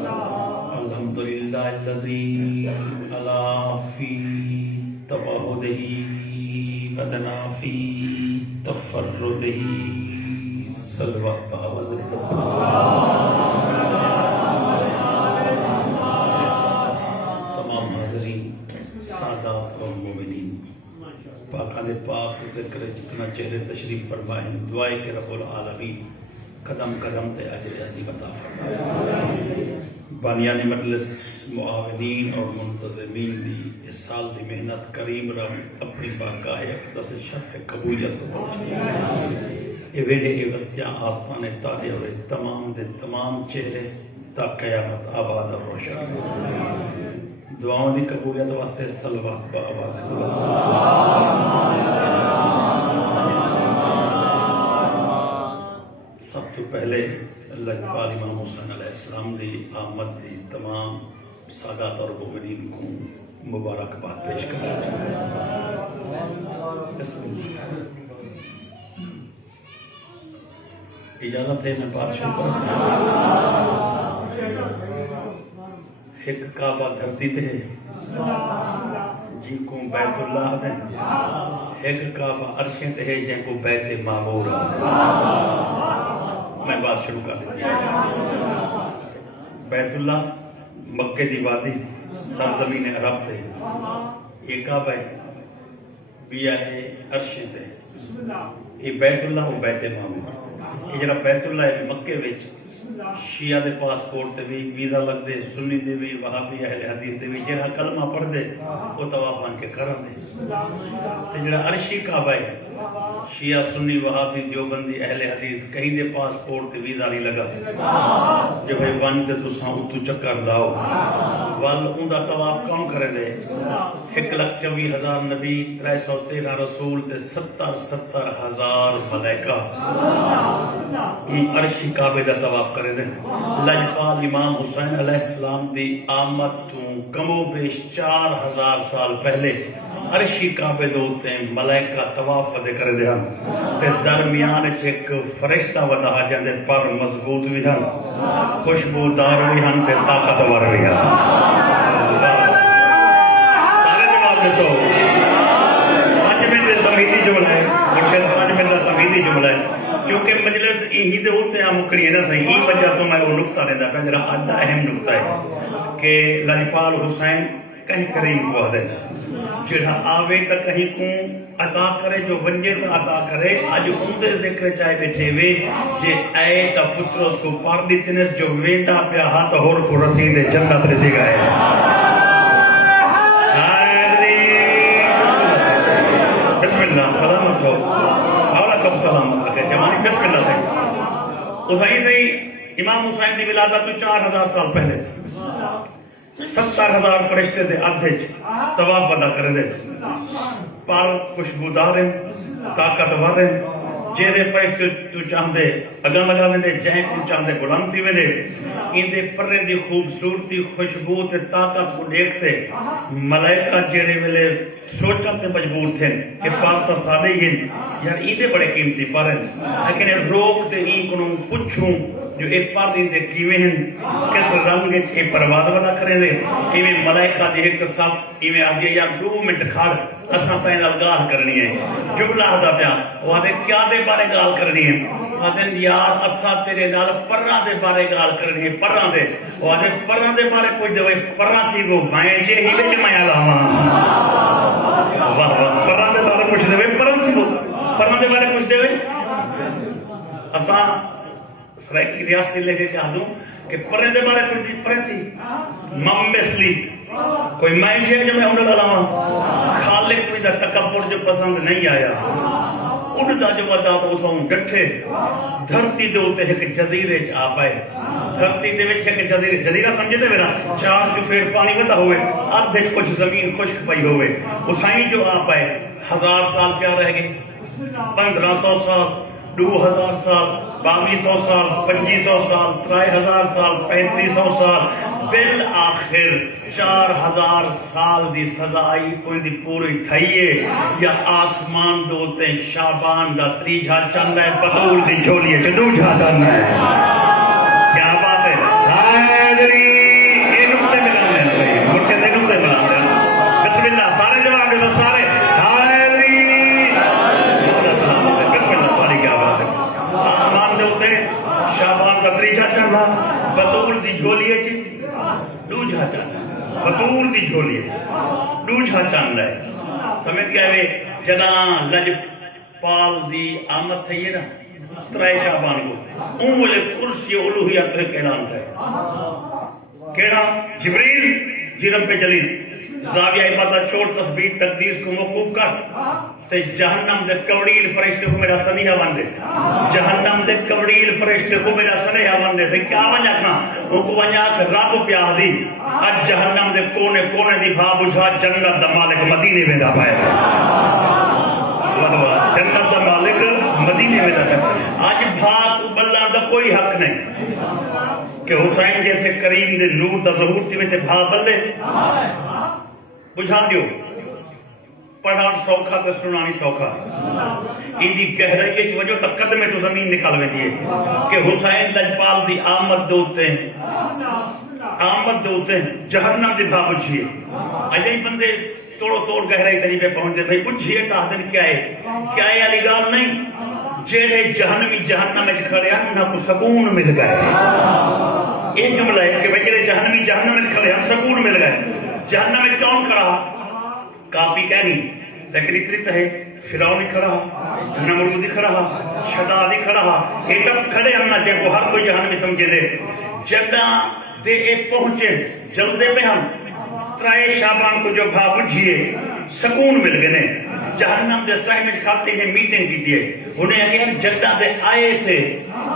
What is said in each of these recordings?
الحمدللہ علا فی تباہدہ بدنا فی تفردہ صلوات بحوزت تمام حاضرین سادات اور مومنین پاکان پاک ذکر جتنا چہرے تشریف فرمائیں دعائے کہ رب العالمین قدم قدم تے اجر عظیم عطا فرمائے بانیان مجلس معاونین اور منتظمین دی اس سال دی محنت کریم رب اپنی بارگاہ اقدس شرف قبولیت کو پہنچائے یہ ویلے یہ وستیاں آسمان تالے اور تمام دے تمام چہرے تا قیامت آباد اور روشن دعاؤں دی قبولیت واسطے صلوات با آواز سب تو پہلے اللہ پاک امام حسین علیہ السلام دی آمد دی تمام سادات اور مومنین کو مبارکباد پیش کرنا اجازت ہے میں بات شروع کروں ایک کعبہ دھرتی تے جن کو بیت اللہ دے ایک کعبہ عرشیں تے جن کو بیت معمور دے میں بات شروع کر دیتی بیت اللہ مکہ دی وادی سرزمین عرب تے یہ کعبہ بیا ہے عرشیں تے یہ بیت اللہ و بیت معمور یہ جرا بیت اللہ مکے وچ شیعہ دے پاسپورٹ تے بھی ویزا لگ دے سنی دے بھی وہابی اہل حدیث دے بھی جہاں کلمہ پڑھ دے وہ طواف آن کے کرن دے تے جڑا عرشی کعبہ ہے شیعہ سنی وہابی دیوبندی اہل حدیث کہیں دے پاسپورٹ تے ویزا نہیں لگا جو بھائی ون تے تساں اتو چکر لاؤ وال اون دا طواف کون کرے دے 1,24,000 نبی 313 رسول تے 70,000 ملائکہ یہ عرشی کعبے دا طواف کرے دیں لجپال امام حسین علیہ السلام دی آمد تو کم و بیش 4,000 سال پہلے عرشی کعبے دوتے ملائکہ طواف ودے کرے دیں تے درمیان ایک فرشتہ ودا جاندے پر مضبوط بھی ہن خوشبودار بھی ہن تے طاقتور بھی ہن سارے جواب دسو آج میں دے تمہیدی جملہ ہے مرشد آج میں دے تمہیدی جملہ ہے کیونکہ مجلس یہی دے ہوتے ہیں مکڑی ہے نا صحیح یہ وجہ تو میں وہ نکتہ رہتا ہے میرا حد اہم نکتہ ہے کہ لجپال حسین کہیں کریم کو دے جڑا آوے تا کہیں کون عطا کرے جو ونجے تا عطا کرے آج اندے ذکر چاہے بیٹھے وے جے اے تا فطرس کو پار دیتنس جو وینڈا پیا ہاتھ ہور کو رسید جنت رہتے گئے بسم اللہ سلامت ہو علیکم سلامت رکھے جوانی بسم اللہ سے اسائی سے امام حسین دی ولادت تو 4,000 سال پہلے 70,000 فرشتے دے ادھے طواف ادا کرے دے پال خوشبودار ہیں طاقتور ہیں جیرے فرشتے تو چاہندے اگاں لگا ویندے جہیں کو چاہندے غلام تھی ویندے ان دے پرے دی خوبصورتی خوشبو تے طاقت کو دیکھتے ملائکہ جیرے ویلے سوچن تے مجبور تھے کہ پاک تا سادے ہی یار این دے بڑے قیمتی پر ہیں لیکن روک تے این کنوں پچھوں جو ایک پر این دے کیویں ہیں کس رنگ ایک پرواز ودا کرے دے ایویں ملائکہ دی ایک صف ایویں آدھی یار 2 منٹ کھڑ اساں پہ نال کرنی ہے جملہ دا پیا وہ آدھے کیا دے بارے گال کرنی ہے آدھے یار اساں تیرے نال پراں دے بارے گال کرنی ہے پراں دے وہ آدھے پراں دے بارے کوئی دے پراں تھی گو بائیں جے ہی وچ میں لاواں واہ پراں دے بارے کچھ دے پراں تھی گو پراں دے بارے کچھ دے اساں سرائکی ریاستی لے کے چاہ دوں کہ پرے دے بارے کچھ دی پرے تھی ممبسلی کوئی مائنشی ہے جو میں انہوں علاوہ خالق کوئی دا تکبر جو پسند نہیں آیا اڑ دا جو ودا تو اساں ڈٹھے دھرتی دے ہوتے ایک جزیرے چ آ پائے دھرتی دے وچ ایک جزیرہ سمجھے تے میرا 4 چفیر پانی ودا ہوئے ادھے کچھ زمین خشک پئی ہوئے اساں جو آ پائے 1000 سال کیا رہ گئے 1500 سال 2000 سال 2200 سال 2500 سال 3000 سال 3500 سال بالآخر 4000 سال دی سزائی کوئی دی پوری تھئیے یا آسمان دوتے شابان دا 3 چند ہے بدول دی جھولی ہے 2 چند ہے کیا بات ہے حیدری چلا بطول دی جھولیے چی ڈوجھا چلا بطول دی جھولیے چی ڈوجھا چلا ہے سمجھ گئے وے جناں لج پال دی آمد تھئی ہے نا ترائے شعبان کو اول کرسی الوہیت ہے اعلان ہے کہنا جبریل جی رب جلیل زاویہ عبادت چھوڑ تسبیح تقدیس کو موقوف کر تے جہنم دے کوڑیل فرشتے کو میرا سنیہ باندے جہنم دے کوڑیل فرشتے کو میرا سنیہ باندے سے کیا بنیا کنا وہ کو بنیا کہ رب پیاہ دی آج جہنم دے کونے کونے دی بھا بجھا جنت دا مالک مدینے میں دا پائے جنت دا مالک مدینے میں دا پائے آج بھا کو بلہ دا کوئی حق نہیں کہ حسین جیسے کریم دے نور دا ظہور تھی میں تے بھا بلے بجھا دیو پڑھان سوکھا تو سنانی سوکھا ایدی گہرائی کی وجہ تک قدمے تو زمین نکال میں دیئے کہ حسین لجپال دی آمد دوتے ہیں جہنم دی بھا بجھئے اجائی بندے توڑو توڑ گہرائی تری پہ پہنچ دے بھئی بجھئے تاہدن کیا ہے علی گال نہیں جیڑے جہنمی جہنم میں کھڑے ہیں انہاں کو سکون مل گئے ایک جملہ ہے کہ بجھے جہنمی جہنم میں کھڑے ہیں سکون مل گئے جہنم میں کون کھڑا کاپی کہنی لیکن اتنی ہے فرعون کھڑا نمرود کھڑا شداد کھڑا یہ تب کھڑے ہم نہ چاہے وہ ہر کوئی جہنمی سمجھے دے جدہ دے اے پہنچے جلدے میں ہم ترائے شعبان کو جو بھا بجھئے سکون مل گئے جہنم دے سائے میں کھاتے ہیں میٹنگ کی دیئے انہیں اگر جدہ دے آئے سے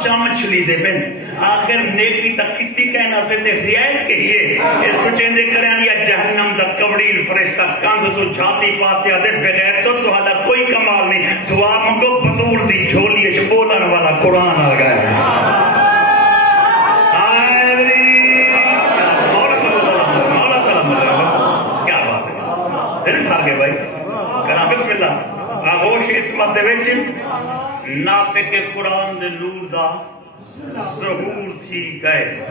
چامچ لی دے بین آخر نیکی تک کتی کہنا سے دے رعایت کے ہیے یہ سوچیں دے کریں یا جہنم دا کبڑیل فرشتہ کاندھ تو جھاتی پاتے آدھے بغیر تو حالا کوئی کمال نہیں دعا منگو بطول دی جھولیے جو بولن والا قرآن آ گئے کیا بات ہے دل ٹھار گئے بھائی کہنا بسم اللہ آغوش اسمت دے ویچ ناطق قرآن دے نور دا ظہور تھی گئے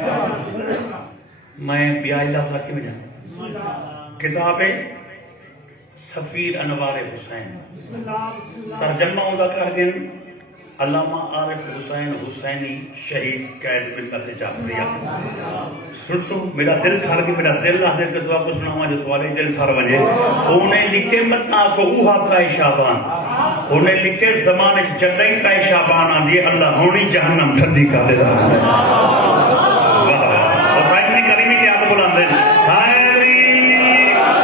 میں بیائی لفظہ کی میں جانا کتاب سفیر انوار حسین ترجمہ ہوگا کہا گئے علامہ عارف حسین حسینی شہید قید ملت جعفریہ سن میرا دل ٹھار کے میرا دل نہ دے کہ دعا کو سنا ہوا جو توالے دل ٹھار بجے انہیں لکھے متنا کو اوہا ترائی شعبان انہیں لکھے زمانے جڑائی ترائی شعبان آنجی اللہ ہونی جہنم ٹھنڈی کا دے دا حسین کی کریمی کے ہاتھ بلان دیں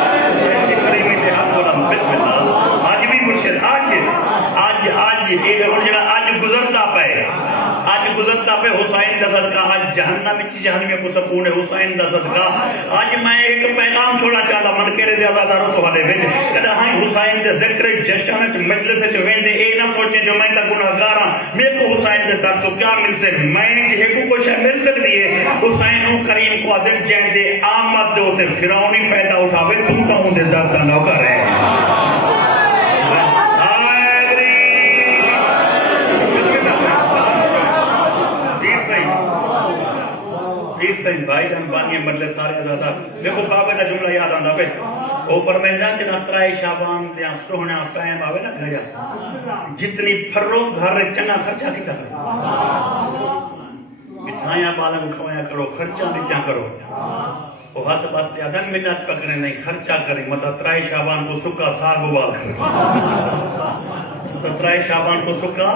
حسین کی کریمی کے ہاتھ بلان بسم اللہ آج بھی مرشد آج گزرتا پہ حسین دا صدقہ آج جہنم جہنمی کو سکون ہے حسین دا صدقہ آج میں ایک پیغام چھوڑا چاہتا من کرے دے آزاداروں تو والے بھیج کہتا ہاں حسین دے ذکر جشن مجلس چ ویندے اے نہ سوچیں جو میں تا گناہگار ہاں میرے کو حسین دے در تو کیا مل سے میں نے کہ کو شے مل سکتی ہے حسین کریم کو عدل جائیں دے آمد دے ہوتے فرعونی فائدہ اٹھاوے تم کا ہوں دے در کا نوکر ہے سین بھائی جان بانی مدلے سارے زیادہ دیکھو بابے دا جملہ یاد آندہ پہ وہ فرمیندہ جنا ترائے شعبان دیاں سوہنیاں ٹائم آوے نا گھر جتنی پھرو گھر چنگا خرچہ کیتا ہے مٹھائیاں بالا کو کھوائیاں کرو خرچہ بھی کیا کرو وہ ہاتھ بات دیا دن منت پکڑے نہیں خرچہ کریں مطلب ترائے شعبان کو سکا ساگ وال کریں ترائے شعبان کو سکا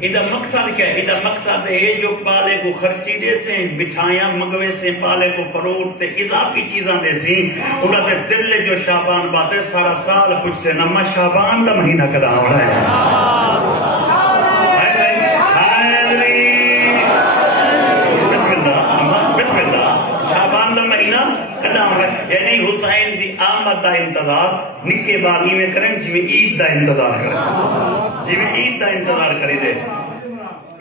ادھا مقصد کیا ہے ادھا مقصد ہے جو پالے کو خرچی دے سے مٹھائیاں مگوے سے پالے کو فروٹ تے اضافی چیزاں دے سی انہاں دے دل جو شعبان باسے سارا سال کچھ سے نمہ شعبان دا مہینہ کدا ہو رہا ہے بسم اللہ شعبان دا مہینہ کدا ہو رہا ہے یعنی حسین دی آمد دا انتظار نکے باغی میں کریں جی میں عید دا انتظار کریں جی میں عید دا انتظار کری دے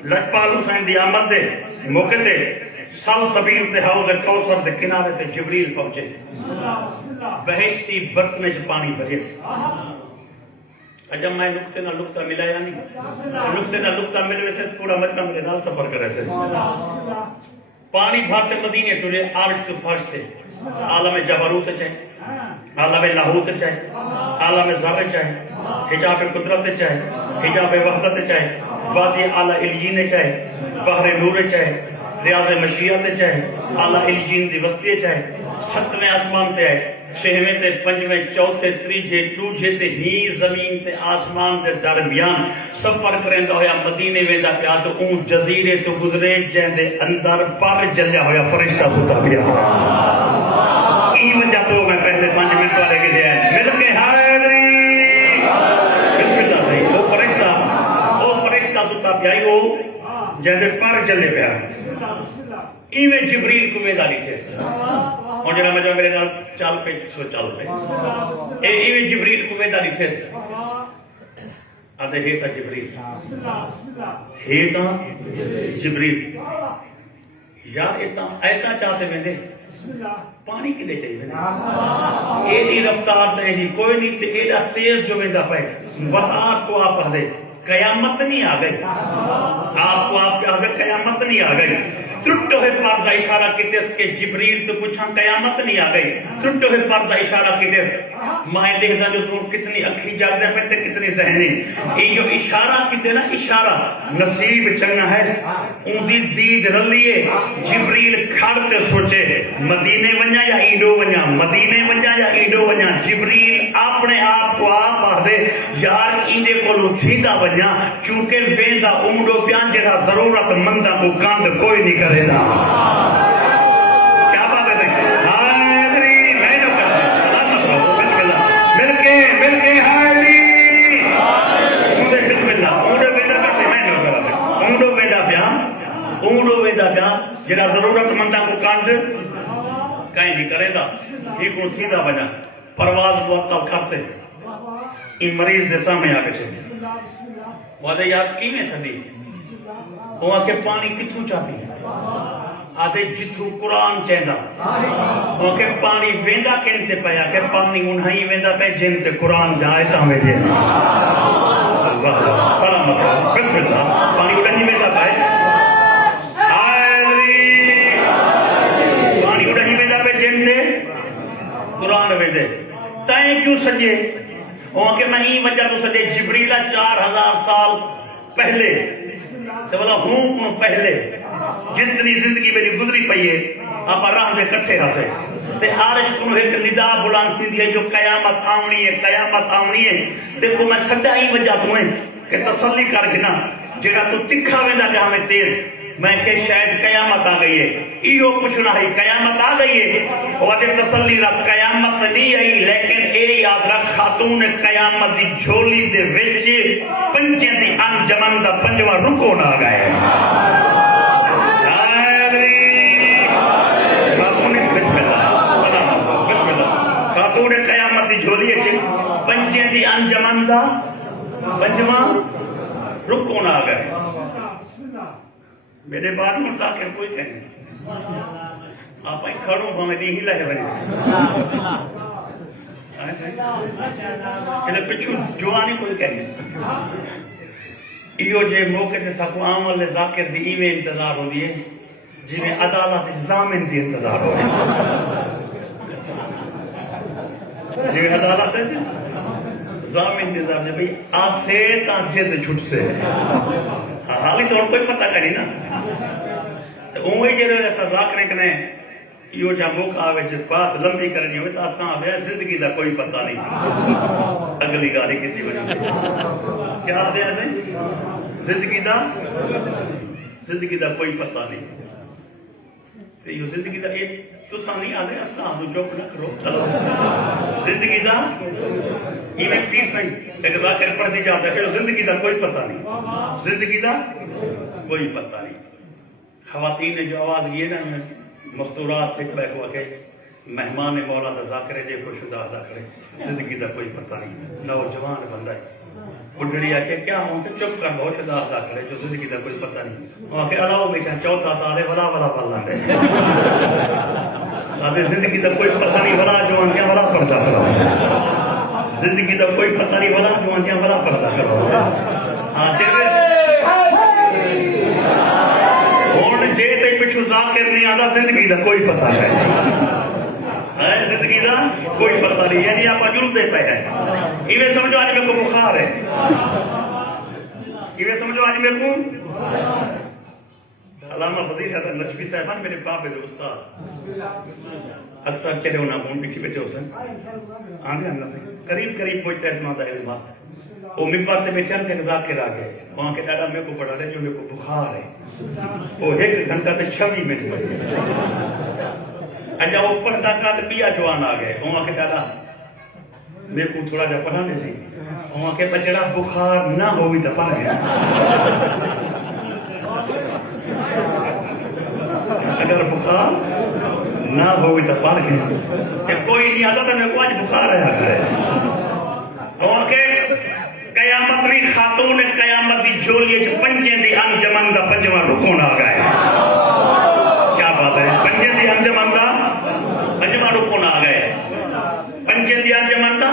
لجپال حسین دی آمد دے موقع دے سال سبیل دے حوض کوثر دے کنارے تے جبریل پہنچے بہشتی برتن چ پانی بھرے اجب میں نقطے نہ لقطہ ملا یا نہیں نقطے نہ لقطہ ملے سے پورا مجمع میرے نال سفر کرے سے پانی بھرتے مدینے تلے عرش تو فرش تھے عالم جبروت چاہے عالم لاہوت چاہے عالم ذر چاہے حجاب قدرت چاہے حجاب وحدت چاہے وادی اعلی علیین چاہے بحر نور چاہے ریاض مشیات چاہے اعلیٰ الجین دی وسطی چاہے 7ویں آسمان تے آئے 6ویں تے 5ویں 4تھے 3جے 2جے تے ہی زمین تے آسمان دے درمیان سفر کریندا ہویا مدینے ویندا پیا تو اون جزیرے تو گزرے جیندے اندر پر جلیا ہویا فرشتہ ستا پیا ای وجہ تو میں پہلے 5 منٹ والے کے دے آئے مل کے حاضری بسم اللہ صحیح وہ فرشتہ ستا پیا وہ جیندے پر جلے پیا ایویں جبریل کو ویدا لکھے اور جنہا مجھے میرے نال چال پہ سو چال پہ ایویں جبریل کو ویدا لکھے آدھے ہیتا جبریل ہیتا جبریل یا ایتا چاہتے میں دے پانی کے لے چاہیے میں ایڈی رفتار تے ایڈی کوئی نہیں تے ایڈا تیز جو ویدا پہ وہاں کو آپ دے قیامت نہیں آ گئی آپ کو آپ کہا گئے قیامت نہیں آ گئی ترٹو ہے پردہ اشارہ کیتے اس کے جبریل تو کچھ ہم قیامت نہیں آ گئی ترٹو ہے پردہ اشارہ کیتے اس مائیں دیکھتا جو تو کتنی اکھی جاگ دے پہتے کتنی ذہنی یہ جو اشارہ کیتے نا اشارہ نصیب چنگا ہے ان دی دید رلیے جبریل کھڑتے سوچے مدینے ونجا یا ایڈو ونجا مدینے ونجا یا ایڈو ونجا جبریل اپنے آپ کو آپ آدھے یار ایدے کو لو تھیندہ ونجا چونکہ ویندہ امڈو پیان جڑا ضرورت مندہ کو کاند کوئی نہیں کرے دا کیا بات ہے سکتے حاضری میں جو کرتا بسم اللہ مل کے حاضری بسم اللہ امڈو ویندہ کرتے میں جو کرتا سکتا امڈو ویندہ پیان جڑا ضرورت مندہ کو کاند کہیں نہیں کرے دا یہ کو تھیندہ ونجا پرواز بہت کرتے ان مریض دے سامنے آ کے چھتے وعدے یاد کی میں سدی وہ آکے پانی کتھوں چاہتی ہے آدھے جتھوں قرآن چاہتا وہ آکے پانی ویندہ کہنتے پایا کہ پانی انہائی ویندہ پہ جنتے قرآن جائتا میں دے سلامت بسم اللہ پانی انہائی ویندہ پائے پانی انہائی ویندہ پہ جنتے قرآن ویندے تائیں کیوں سجے وہ کہ میں ہی وجہ تو سجے جبریلہ 4000 سال پہلے تو بلا ہوں کنو پہلے جتنی زندگی میں گزری پئیے آپ راہ دے کٹھے ہسے تے عارش کنو ایک ندا بلان تھی دیئے جو قیامت آونی ہے دیکھو میں سڈا ہی وجہ تو ہیں کہ تسلی کر کے نا جیڑا تو تکھا ویندہ جہاں میں تیز میں کہ شاید قیامت آ گئی ہے ایو کچھ نہ ہے قیامت آ گئی ہے اور تسلی رکھ قیامت نہیں آئی لیکن اے یاد رکھ خاتون قیامت دی جھولی دے وچ پنجے دی انجمن دا پنجواں رکو نہ گئے خاتون قیامت دی جھولی ہے پنجے دی انجمن دا پنجواں رکو نہ گئے میرے بعد میں ذاکر کوئی کہیں آپ آئی کھڑوں ہمیں نہیں ہی لہے بنے کہ پچھو جوانی کوئی کہیں ایو جے موقع تے ساکو عامل ذاکر دی ایویں انتظار ہو دیئے جی میں عدالت زامن دی انتظار ہو جی میں عدالت ہے زامن انتظار ہے بھئی آسے تا جد چھٹ سے حالی تو کوئی پتہ کری نا تو اوہی جے رہے سزا کرنے کنے یہ جا موقع آوے جس بات لمبی کرنی ہوئے تو آسان آدھے زندگی دا کوئی پتہ نہیں اگلی گالی کتنی بنی کیا آدھے ایسے زندگی دا کوئی پتہ نہیں تو یہ زندگی دا تو سانی آدھے آسان آدھو چوک نہ کرو زندگی دا یہ میں پیر سنگ ایک ذاکر پڑھ دی جاتا ہے کہ زندگی دا کوئی پتہ نہیں زندگی دا کوئی پتہ نہیں خواتین نے جو آواز یہ نا مستورات ایک بیک ہوا کہ مہمان مولا دا ذاکرے دیکھو شدہ ادا کرے زندگی دا کوئی پتہ نہیں نوجوان بندہ ہے بڑھڑی آکے کیا ہوں کہ چپ کر بہت شدہ ادا کرے جو زندگی دا کوئی پتہ نہیں وہاں کہ علاوہ بیٹھا 14 سالے ولا پڑھنا دے آدھے زندگی دا کوئی پتہ نہیں ولا جوان کیا ولا پڑھتا کرو زندگی دا کوئی پتہ نہیں ولا جوان کیا ولا پڑھتا کرو ہاں جے تے پچھو ذاکر نہیں آدھا زندگی دا کوئی پتہ ہے زندگی دا کوئی پتہ نہیں یعنی آپ جلتے پہ ہے ایویں سمجھو آج میں کو بخار ہے ایویں سمجھو آج میں کو علامہ وزیر اعظم نجفی صاحبان میرے بابے دے استاد اکثر چہرے ہونا مون پیچھے بیٹھے ہوسن آنے آنا سے قریب قریب پہنچتا ہے اسمان دا علم وہ ممبر تے بیٹھے ہیں تے ذاکر آ گئے وہاں کے ڈاڈا میرے کو پڑھا رہے جو میرے کو بخار ہے وہ ایک گھنٹہ تے 26 منٹ پڑھے اجا وہ پڑھتا کا تے بیا جوان آ گئے وہاں کے ڈاڈا میرے کو تھوڑا جا پڑھانے سے وہاں کے بچڑا بخار نہ ہوئی تو پڑھ گیا اگر بخار نہ ہوئی تو پڑھ گیا کہ کوئی نہیں آتا تھا میرے کو آج بخار آیا کرے وہاں کے قیامت بھی خاتون قیامت دی جولیے چھ پنجیں دی انجمن دا پنجواں رکن آ گئے کیا بات ہے پنجیں دی انجمن دا پنجواں رکن آ گئے پنجیں دی انجمن دا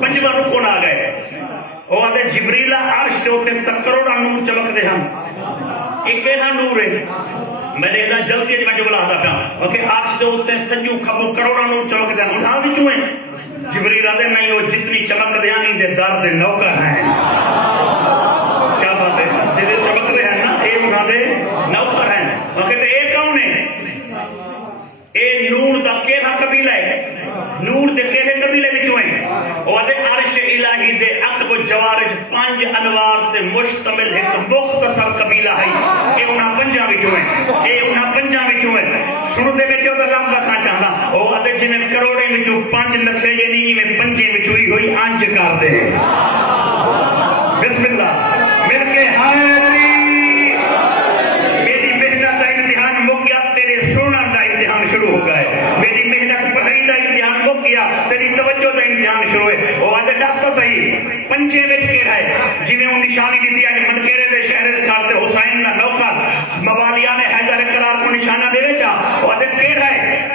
پنجواں رکن آ گئے وہ آدھے جبریل عرش دے اوتے کروڑاں نور چمک دے ہم ایک کہنا نور ہے میں نے کہا جلدی میں جو بلا پیا اوکے عرش دے اوتے سجو کھبو کروڑاں نور چمک دے ہم انہاں وچوں ہیں جبریل آدھے نہیں وہ جتنی چمک دے آنی دے دار دے نوکر ہیں کیا بات ہے جتنے چمک دے ہیں نا اے انہاں دے نوکر ہیں اوکے تو اے کون ہے اے نور دا کیڑا قبیلہ ہے نور دے کیڑے قبیلے وچوں ہیں وہ آدھے عرش الہی دے عقب و جوارج 5 انوار تے مشتمل ایک مختصر قبیلہ ہے اے انہاں پنجاں وچوں ہیں سنو دے وچوں تے لفظ رکھنا چاہنا وہ آدھے جنہیں کروڑے وچوں 5 لکھے یعنی میں پنجے وچوں ہوئی انج کر دے بسم اللہ مل کے حاضری میری محنت دا امتحان مک گیا تیرے سنن دا امتحان شروع ہو گئے میری محنت پڑھائی دا امتحان مک گیا تیری توجہ دا امتحان شروع ہے وہ آدھے دس تو صحیح پنجے وچ کیڑا ہے جویں وہ نشانی دیتی ہے منکیرے دے شہر کارتے حسین دا نوکر موالیان حیدر قرار کو نشانہ دے وچا وہ آدھے کیڑا ہے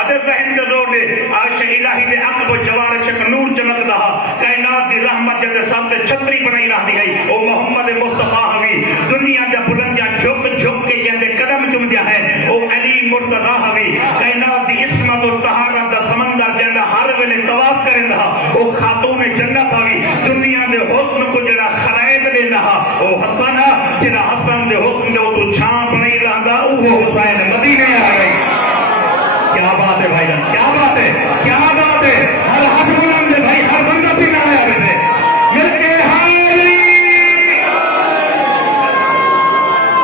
آدھے ذہن کے زور دے عرش الہی دے عقب و جوار چک نور چمک رہا کائنات دی رحمت جیسے سامنے چھتری بنائی رہی ہے او محمد مصطفیٰ ہوئی دنیا دے بلندیاں جھک جھک کے جندے قدم چم دیا ہے او علی مرتضیٰ ہوئی کائنات دی عصمت و طہارت دا سمندر جندا ہر ویلے طواف کرے رہا او خاتون جنت ہوئی دنیا دے حسن کو جڑا خرائط دے رہا او حسن جڑا حسن دے حسن دے او تو چھان بنائی رہا او حسین مدینے آ گئی کیا بات ہے بھائی جان کیا بات ہے ہر ہاتھ بلند ہے بھائی ہر بندہ بھی نہ آیا بیٹھے مل کے حاضری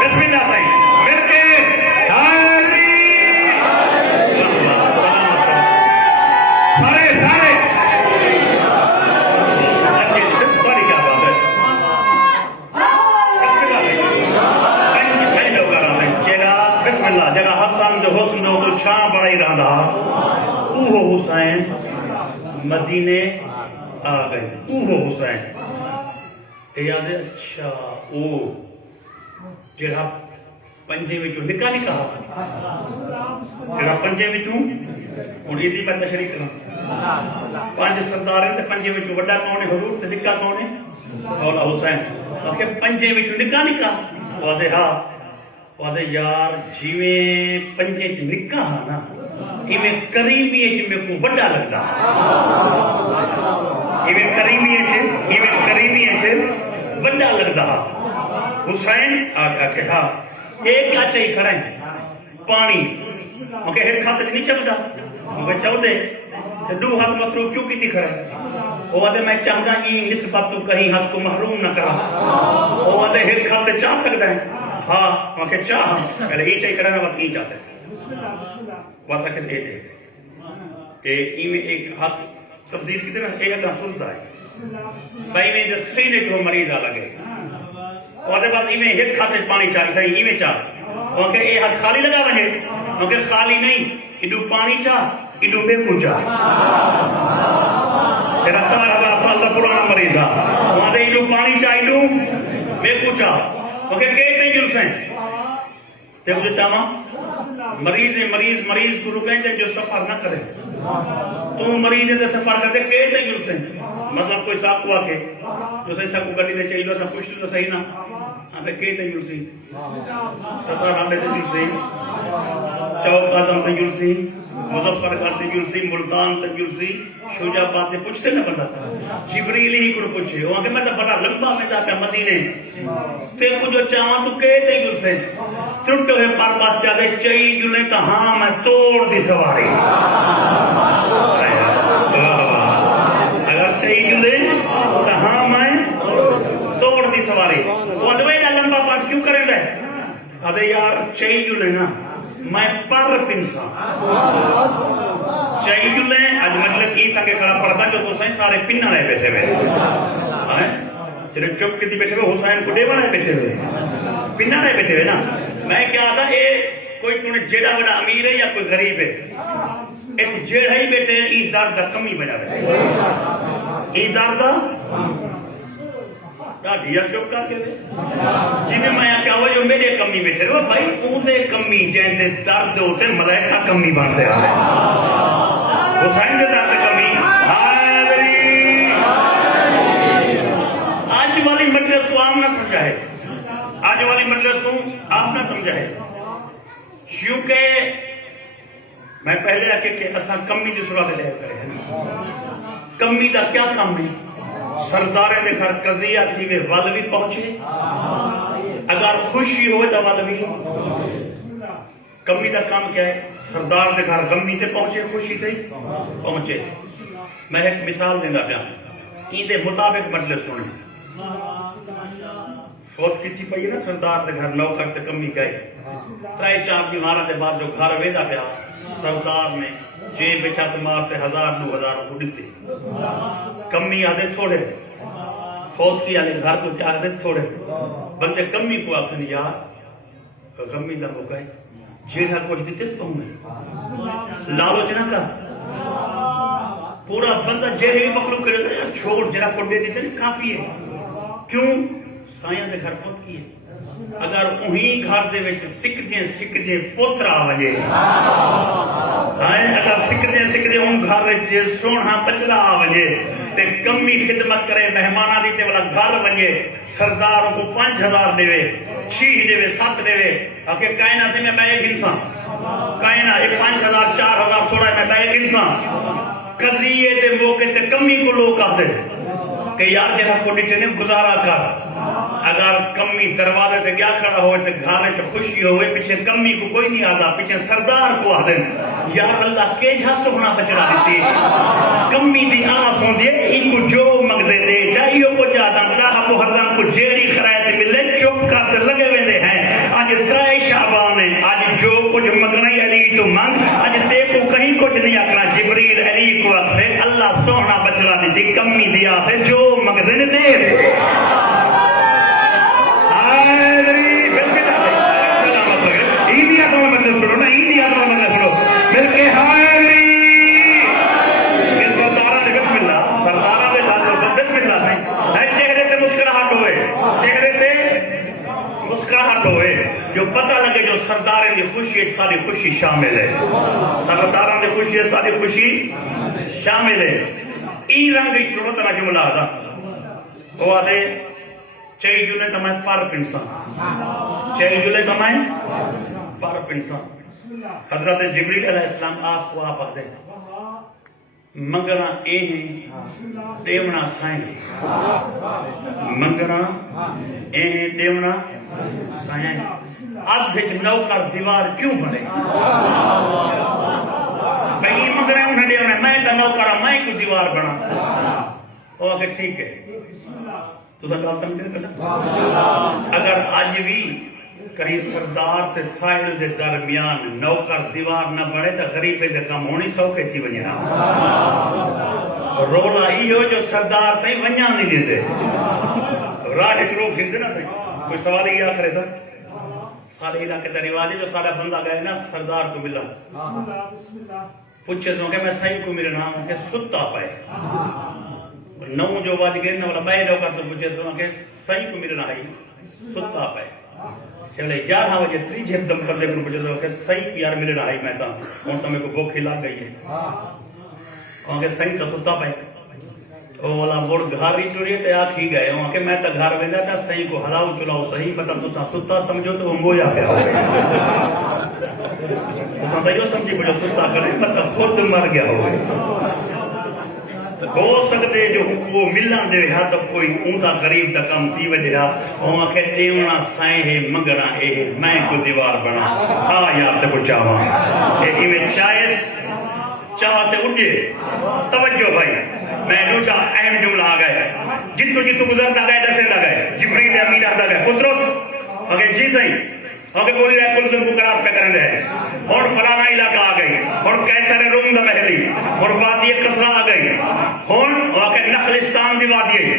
بسم اللہ صحیح مل کے حاضری سارے بڑی کیا بات ہے بسم اللہ جگہ حسن جو حسن جو تو چھاں بڑھائی رہا اوہ حسین مدینے آ گئے اوہ حسین اے یاد ہے اچھا او جڑا پنجے وچوں نکاح جڑا پنجے وچوں ہن ایدی میں تشریح کراں 5 سردار تے پنجے وچوں وڈا کون ہے حضور تے نکاح کون ہے مولا حسین کہ پنجے وچوں نکاح وعدے ہاں وعدے یار جیویں پنجے چ نکاح نا ایویں کریمی چ میں کو بڑا لگدا ایویں کریمی چ بڑا لگدا حسین آ کے ہاں ایک کیا چاہیے کھڑا ہے پانی مکے ہیڈ کھاتے نہیں چلدا مکے چودے تے دو ہاتھ مصروف کیوں کیتی کھڑا ہے وہ آدھے میں چاہتا ای نسبت تو کہیں ہاتھ کو محروم نہ کرا وہ آدھے ہیڈ کھاتے چاہ سکتا ہے ہاں مکے چاہ پہلے یہ چاہیے کھڑا نا وقت یہ چاہتے ہیں وقت کس ایک ہے کہ ایویں ایک ہاتھ تبدیل کی طرح ایک اگاں سنتا ہے بھائی میں جو سینے کو مریض آ لگے اور دے بعد ایویں ہٹ کھاتے پانی چاہیے تھا ایویں چاہ کیونکہ یہ ہاتھ خالی لگا بنے کیونکہ خالی نہیں ایڈو پانی چاہ ایڈو بے کو چاہ تیرا 4000 سال کا پرانا مریض ہے وہاں دے ایڈو پانی چاہ ایڈو بے کو چاہ کیونکہ کہتے ہیں جلس ہیں تے مجھے چاہاں مریض کو رکیں جو سفر نہ کرے تو مریض ہے سفر کرتے کہتے ہیں جلس ہیں مطلب کوئی صاحب کو آکے جو صحیح صاحب کو گلی دے چاہیے ایسا کچھ تو صحیح نہ ہمیں کہتے ہیں جلسی سفر ہمیں دے جلسی چوک آزم تے جلسی مظفر گڑھ تے جلسی ملتان تے جلسی شجاع آباد تے پوچھتے نہ بندہ جبریل ہی کو پوچھے وہاں کہ میں تو بڑا لمبا میں جا کے مدینے تے کو جو چاہاں تو کہ تے جلسے ٹوٹے ہوئے پربات چا دے چئی جلے تو ہاں میں توڑ دی سواری اگر چئی جلے تو ہاں میں توڑ دی سواری وہ ادوے نہ لمبا پاس کیوں کریں دے ادھے یار چئی جلے نا میں پر پنسا چاہیے جلے آج مجلس کی سنگے کھڑا پڑھتا جو تو سائیں سارے پنہ رہے بیٹھے ہوئے جنہیں چپ کتی بیٹھے ہوئے حسین کو دیوہ رہے بیٹھے ہوئے پنہ رہے بیٹھے ہوئے نا میں کیا آتا اے کوئی تُنے جیڑا بڑا امیر ہے یا کوئی غریب ہے ایک جیڑا ہی بیٹھے ہیں ای دار دا کمی بجا بیٹھے ای دار دا ڈھیا چوک کر کے جی میں مایا کیا ہوا جو میرے کمی بیٹھے رہو بھائی اودے کمی جہندے درد ہوتے ملائکہ کمی بانتے آئے حسین دے درد کمی حاضری آج والی مجلس کو آپ نہ سمجھا ہے آج والی مجلس کو آپ نہ سمجھا ہے کیونکہ میں پہلے آکے کہ اساں کمی دی صورت لے کرے ہیں کمی دا کیا کم ہے سردارے میں گھر قضیہ تھی وہ ول بھی پہنچے اگر خوشی ہوئے تو ول بھی کمی دا کام کیا ہے سردار دے گھر غمی تے پہنچے خوشی تے پہنچے میں ایک مثال دینا پیا این دے مطابق مجلس سنیں فوت کی تھی پئی نا سردار دے گھر نوکر تے کمی گئے ترائے چار دیوارہ دے بعد جو گھر ویدا پیا سردار نے جے بچات مارتے 1000-2000 اڑتے کمی آدھے تھوڑے فوت کی آلے گھر کو کیا آدھے تھوڑے بندے کمی کو آپ سے نہیں یار کمی دا موقع ہے جیڑا کچھ بھی تیس پہوں میں لالوچ نہ کر پورا بندہ جیڑے بھی مخلوق کرے چھوڑ جیڑا کچھ بھی دیتے کافی ہے کیوں سائیاں دے گھر فوت کی ہے اگر انہی گھر دے وچ سکدے پوترا وجے اگر سکدے ان گھر وچ سونا بچڑا وجے تے کمی خدمت کرے مہماناں دی تے والا گھر وجے سردار کو 5000 دیوے 6 دیوے 7 دیوے کہ کائنات میں ایک انسان کائنات 5000 4000 تھوڑا میں ایک انسان قضیے دے موقع تے کمی کو لوگ آتے کہ یار جہاں کو نیچے نے گزارا کر اگر کمی دروازے تے کیا کھڑا ہوئے تے گھانے چو خوشی ہوئے پیچھے کمی کو کوئی نہیں آدھا پیچھے سردار کو آدھے یار اللہ کے جہاں سونا بچڑا دیتی کمی دی آس ہوں دے ان کو جو مگدے دے چاہیے کو جاتا اللہ محرم کو جیڑی خرائط ملے چوپ کرتے لگے ویندے ہیں آج ترائی شعبان ہے آج جو کچھ مگنائی علی تو منگ آج تے کو کہیں کچھ نہیں آکنا جبریل علی کو اکسے اللہ سونا بچڑا دیتی کمی دی آس ہے جو مگدے نے دے جو پتہ لگے جو سرداریں دی خوشی ایک ساری خوشی شامل ہے سرداریں دی خوشی ایک ساری خوشی شامل ہے ای رنگ کی صورت نہ جملہ آدھا وہ آدھے چاہی جلے تو میں پر پنسان چاہی جلے تو میں پر پنسان حضرت جبریل علیہ السلام آپ کو آپ آدھے منگنا اے ہیں دیونا سائیں منگنا اے ہیں دیونا سائیں آدھے نوکر دیوار کیوں بنے بھئی منگنا انہیں دیونا میں تا نوکرہ میں کو دیوار بنا وہ آگے ٹھیک ہے تو سب بات سمجھے کرنا اگر آج بھی کہیں سردار تے سائل دے درمیان نوکر دیوار نہ بڑھے تو غریبے دے کم ہونی سوکے تھی ونجنا رولا ہی ہو جو سردار تے ونجا نہیں دیتے راہ ایک روک ہندے نہ سکتے کوئی سوال ہی کیا کرے تھا سارے علاقے دا رواج ہے جو سارا بندہ گئے نا سردار کو ملا پوچھے تو کہ میں صحیح کو میرے نام کہ ستا پائے نو جو واج گئے نا والا بائے روکا تو پوچھے تو کہ صحیح کو میرے نام ستا پائے چلے 11 بجے تری جب دم کر دے پوچھے تو کہ صحیح یار میرے نام میں تھا اور تو میرے کو بھوک ہلا گئی ہے کہاں کہ صحیح تو ستا پائے وہ والا موڑ گھر ہی ٹوڑیے تے آکھ ہی گئے وہاں کہ میں تا گھر ویندہ تھا صحیح کو ہلاؤ چلاؤ صحیح بتا تو ستا سمجھو تو وہ مویا پہ ہو گئے کہتا یہ سمجھی مجھے ستا کرے مطلب خود مر گیا ہوئے ہو سکتے جو وہ ملن دے حد کوئی اوندا قریب دا کم تھی وجہ وہاں کہ دیونا سائیں ہے منگنا ہے میں کو دیوار بنا یار تے کو چاہواں ایک میں چاہیس چاہتے اٹھے توجہ بھائی میں دوسرا اہم جملہ آ گئے جتو جتو گزرتا گئے دسے لگئے جبریل امین آتا گئے خطرت اگر جی صحیح اگر کوئی رہے کلزم کو کراس پہ کرنے دے اور فلانا علاقہ آ گئی اور کیسر روم دا محلی اور وادی قصرہ آ گئی اور نخلستان دی وادی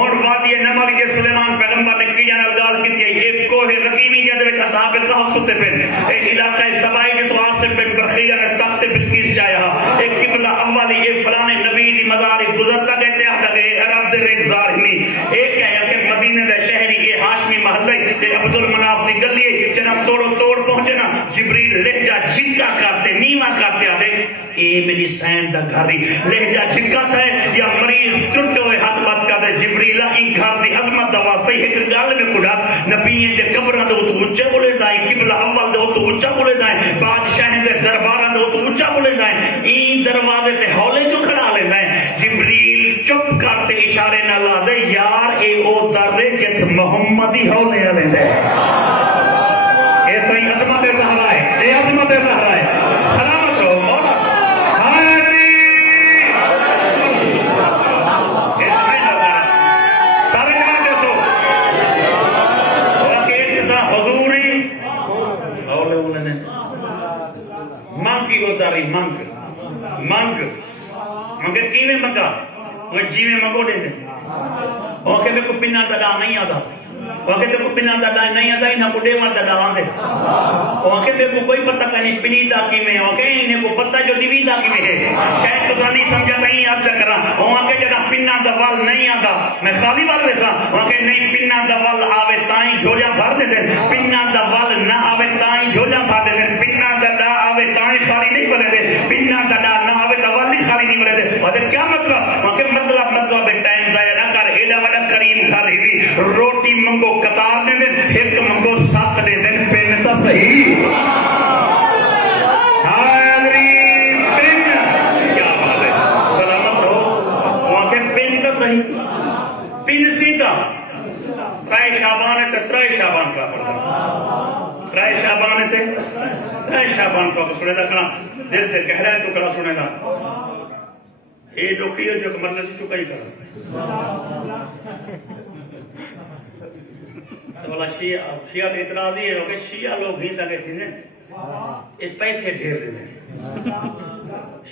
اور وادی نمل کے سلیمان پیغمبر نے کی جانا گال کی تھی ایک کوہ رقیمی جدر ایک اصحاب کہف ستے پہ ایک علاقہ سبائی جتو آصف بن برخیہ نے تخت بلکیس جایا ایک قبلہ اولی ایک فلانے نبی دی مزاری گزرتا گئے آتا گئے عرب در ایک ظاہرنی ایک ہے کہ مدینہ دے شہری کے ہاشمی محلے تے عبد المناف دی گلی جناب توڑو توڑ پہنچے نا جبریل لہجہ جھکا کرتے نیما کرتے آتے اے میری سین دا گھری لہجہ جھکا ہے یا مریض ٹوٹے ہوئے ہاتھ بات کرتے جبریل ای گھر دی عظمت دا واسطے ایک گال میں کھڑا نبییں دے قبرہ دے تو اونچا بولے دائیں قبلہ اول دے تو اونچا بولے دائیں بادشاہ دے دربارہ دے تو اونچا بولے دائیں ای دروازے تے ہولے جو کھڑا لے دائیں جبریل چپ کرتے اشارے نہ لا دے یار اے او در جت محمدی ہولے لے دے ایسا ہی عظمت زہرا ہے اے عظمت زہرا ہے سلامت ہو مولا سارے جناب دیکھو اور کہ اتنا حضوری اولے انہوں نے مانگی کو داری مانگ مگر کیویں منگا وہ جیویں منگو دے دے اور کہ میں کو پنہ دڑا نہیں آتا وہاں کہ پنہ دڑا نہیں آتا ہی نہ کو ڈیوان دڑا آتے وہاں کہ کوئی پتہ نہیں پنی دا کی میں وہاں کہ انہیں کو پتہ جو ڈیوی دا کی میں ہے شاید تو نہیں سمجھا نہیں آپ چکرا وہاں کہ جگہ پنہ دا وال نہیں آتا میں خالی وال ویسا وہاں کہ نہیں پنہ دا وال آوے تائیں جھولیاں بھر دے دیں پنہ دا وال نہ آوے تائیں جھولیاں بھر دے دیں پنہ دا دا آوے تائیں خالی نہیں بلے دے پنہ دا دا نہ آوے تا والی خالی نہیں بلے دے وہاں کیا مطلب وہاں کہ مطلب ٹائم ضائع نہ کر ایڈا بڑا کریم گھر ہی روٹی منگو قطار دے دیں ایک منگو سات دے دیں پین تا صحیح حاضری پین کیا بات ہے سلامت ہو وہاں کے پین تا صحیح پین سیدھا ترائے شعبان ہے تو ترائے شعبان کا پڑھتا ترائے شعبان ہے تو ترائے شعبان کا سنے دا کنا دل تے کہہ رہا ہے تو کنا سنے دا اے ڈوکی ہے جو مرنے سے چکا ہی کرا تو بلا شیعہ تو اعتراض ہی ہے کہ شیعہ لوگ بھی سکے تھے یہ پیسے ڈھیر دے دیں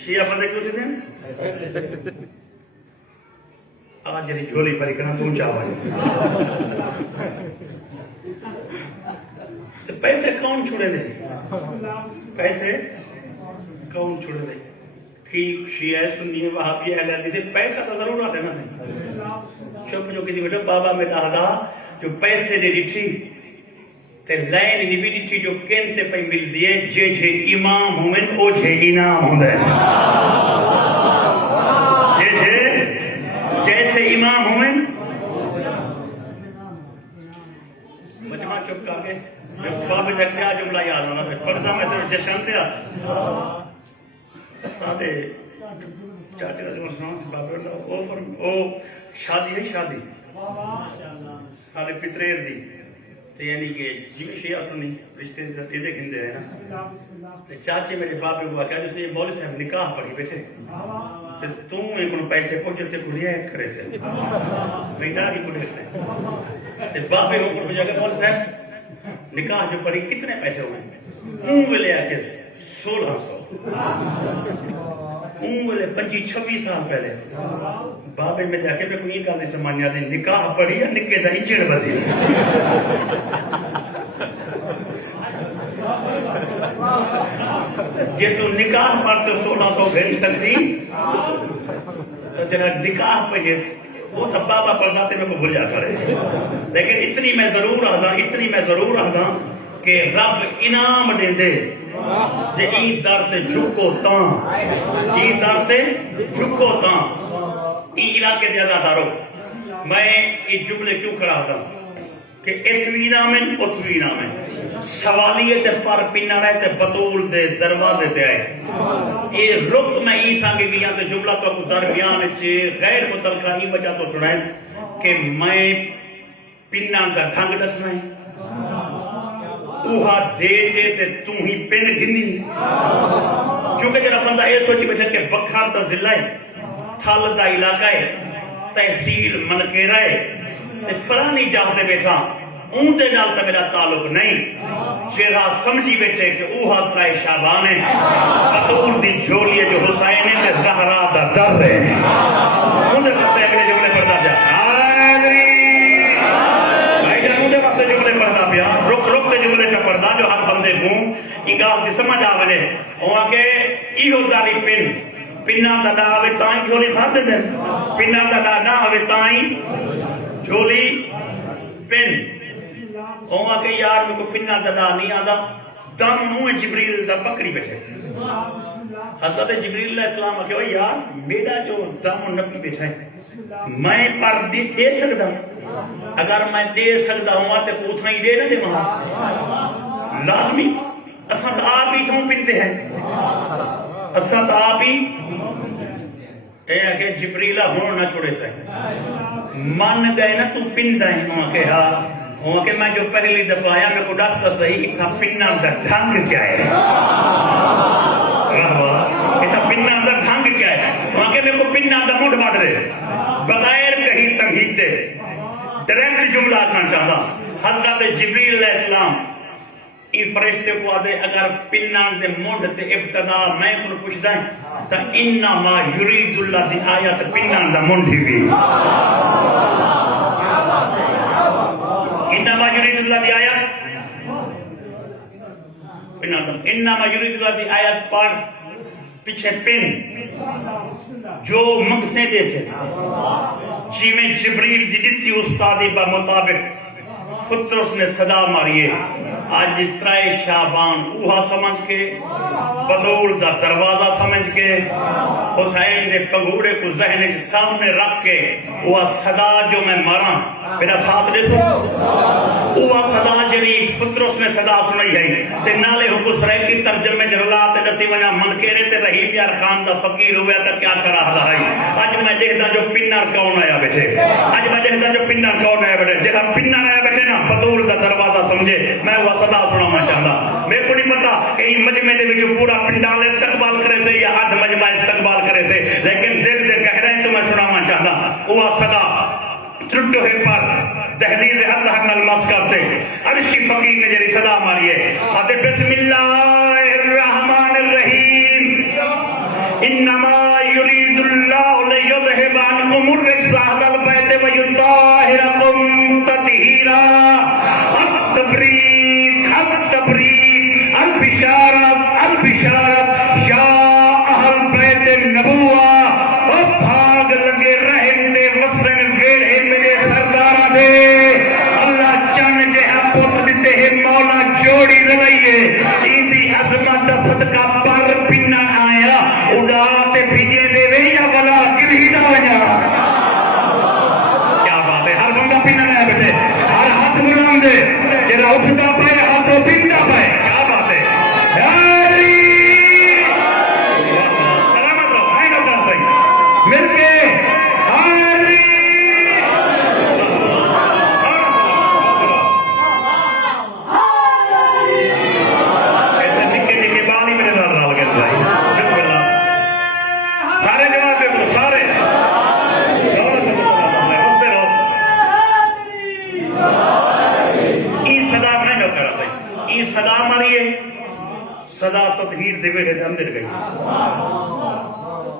شیعہ بندے کیوں تھے دیں آج جنہی جھولی پر اکنا تو اونچا آوائی تو پیسے کون چھوڑے دیں پیسے کون چھوڑے دیں شیعہ سنی وہابی اہل حدیث پیسہ تو ضرور آتے نا سے چپ جو کسی بیٹا بابا میں ڈالا جو پیسے دے دیٹھی تے لائن دی بھی دیٹھی جو کہنتے پہ مل دیئے جے امام ہوئن او جے انام ہوں دے جیسے امام ہوئن مجمع چپ کر کے بابا جب کیا جملہ یاد آنا پھر پڑھتا میں صرف جشن دیا سادے چاچے کا جو سنان سے بابے اللہ او شادی ہے شادی سارے پتریر دی تو یعنی کہ جیوی شیعہ سنی رشتے دیدے گھندے ہیں نا چاچے میرے باپے کو کہا جس نے مولوی صاحب نکاح پڑھی بیٹھے تو ایک انہوں پیسے پہنچتے کو رعایت کرے سے مہداری کو دیکھتے باپے کو پر بجا کر مولوی صاحب نکاح جو پڑھی کتنے پیسے ہوئے اون ویلے آکے 1600 اون ویلے 25-26 سال پہلے بابے میں جا کے میں کوئی گل نہیں سمجھا دی نکاح پڑھی یا نکے دا انجن بدی جے تو نکاح پر تو 1600 بھیج سکتی تو جنہا نکاح پہ یہ وہ تو بابا پڑھاتے میں کو بھول جا کرے لیکن اتنی میں ضرور آدھا کہ رب انعام دے دے جے ای در تے جھکو تاں ای علاقے دے ازادارو میں ای جملے کیوں کھڑا تھا کہ اتوی نامن اتوی نامن سوالیت پر پنہ رہے تے بطول دے دروازے تے آئے یہ رک میں عیسیٰ کے گیاں تے جملہ تو درمیان چے غیر متلقہ ہی وجہ تو سنائیں کہ میں پنہ دا ڈھنگ دسنا ہے اوہا دے دے تے تم ہی پن گھنی چونکہ جرا بندہ یہ سوچی بیٹھے کہ بکھار دا ضلع ہے تھال دا علاقہ ہے تحصیل منکیرہ ہے فلانی جاہتے بیٹھا اون دے نال تا میرا تعلق نہیں چہرہ سمجھی بیٹھے کہ اوہا ترائے شابان ہے بطور دی جھولی ہے جو حسین ہے تے زہرا دا در ہے اون دے پتے اگلے جملے پڑھتا پیا آدری بھائی جان اون دے پتے جملے پڑھتا پیا رک تے جملے پہ پڑھتا جو ہر بندے ہوں انگاہ دی سمجھ آونے وہاں کہ ایہو داری پن پنہ دا دا ہوئے تائیں جھولی بھر دے دیں پنہ دا دا نہ ہوئے تائیں جھولی پن وہاں کہ یار میں کو پنہ دا دا نہیں آدھا دم نوہ جبریل دا پکڑی بیٹھے حضرت جبریل علیہ السلام آکے یار میرا جو دم نبی بیٹھا ہے میں پر دے سکتا اگر میں دے سکتا ہوں تے اتنا ہی دے نہ دے وہاں لازمی اساں تو آپ ہی تھوں پنتے ہیں اساں تو آپ ہی اے کہ جبریلہ ہون نہ چھوڑے سے مان گئے نا تو پن دائیں وہاں کہ وہاں کہ میں جو پہلی دفعہ آیا میں کو ڈاس کا صحیح اتنا پنہ دا ڈھنگ کیا ہے اتنا پنہ دا ڈھنگ کیا ہے وہاں کہ میں کو پنہ دا موڑ بات رہے بغیر کہیں تنگید دے ڈائریکٹ جملہ آکھنا چاہتا حضرت جبریل علیہ السلام این فرشتے کو آدھے اگر پنان دے موڑ تے ابتدا میں کو پوچھ دائیں تا انما یرید اللہ دی آیت پنان دا موڑ ہی بھی انما یرید اللہ دی آیت انما یرید اللہ دی آیت پڑھ پیچھے پن جو مقصد دے سے چی میں جبریل دی دیتی استادی با مطابق فطرس نے صدا ماریے آج ترائے شابان اوہا سمجھ کے بدول دا دروازہ سمجھ کے حسین دے پنگوڑے کو ذہن سامنے رکھ کے اوہا صدا جو میں مارا میرا ساتھ دے سو اوہا صدا جڑی فطرس نے صدا سنائی ہے تے نالے حکس رہ کی ترجمے جرلات نسی وجہ منکیرے تے رحیم یار خان دا فقیر ہویا تا کیا کرا ہدا ہے آج میں دیکھتا جو پنار کون آیا بیٹھے آج میں دیکھتا جو پنار کون آیا بیٹھے جہاں پنار آیا بیٹھے نا بدول دا دروازہ سمجھے میں وہ صدا سنانا چاہتا میں کو نہیں پتا کہ یہ مجمع دے وچ پورا پنڈال استقبال کرے سے یا آدھ مجمع استقبال کرے سے لیکن دل دے کہہ رہے ہیں تو میں سنانا چاہتا وہ صدا ٹرٹو ہے پر دہلیز اللہ نال مس کرتے عرشی فقیر نے جری صدا ماری ہے آتے بسم اللہ الرحمن الرحیم انما یرید اللہ لیذہب عنکم الرجس اہل البیت ویطہرکم تطہیرا التبریک البشارت یا اہل بیت النبوہ اور بھاگ لگے رہنے وسن ویڑے میرے سردارہ دے اللہ چند جہاں پوت دیتے ہیں مولا جوڑی رہیے ایدی عظمت صدقہ پر پنہ آیا اڑاتے بھیجے دے وے یا ولا گرہی نہ وجہ کیا بات ہے ہر بندہ پنہ آیا بیٹھے ہر ہاتھ بلان دے جنہا اٹھتا پائے ہاتھوں پنہ پائے کیا بات ہے سلامت رہو میں نہ جاتا ہی مل کے صدا ماری ہے صدا تطہیر دے ویڑے دے اندر گئی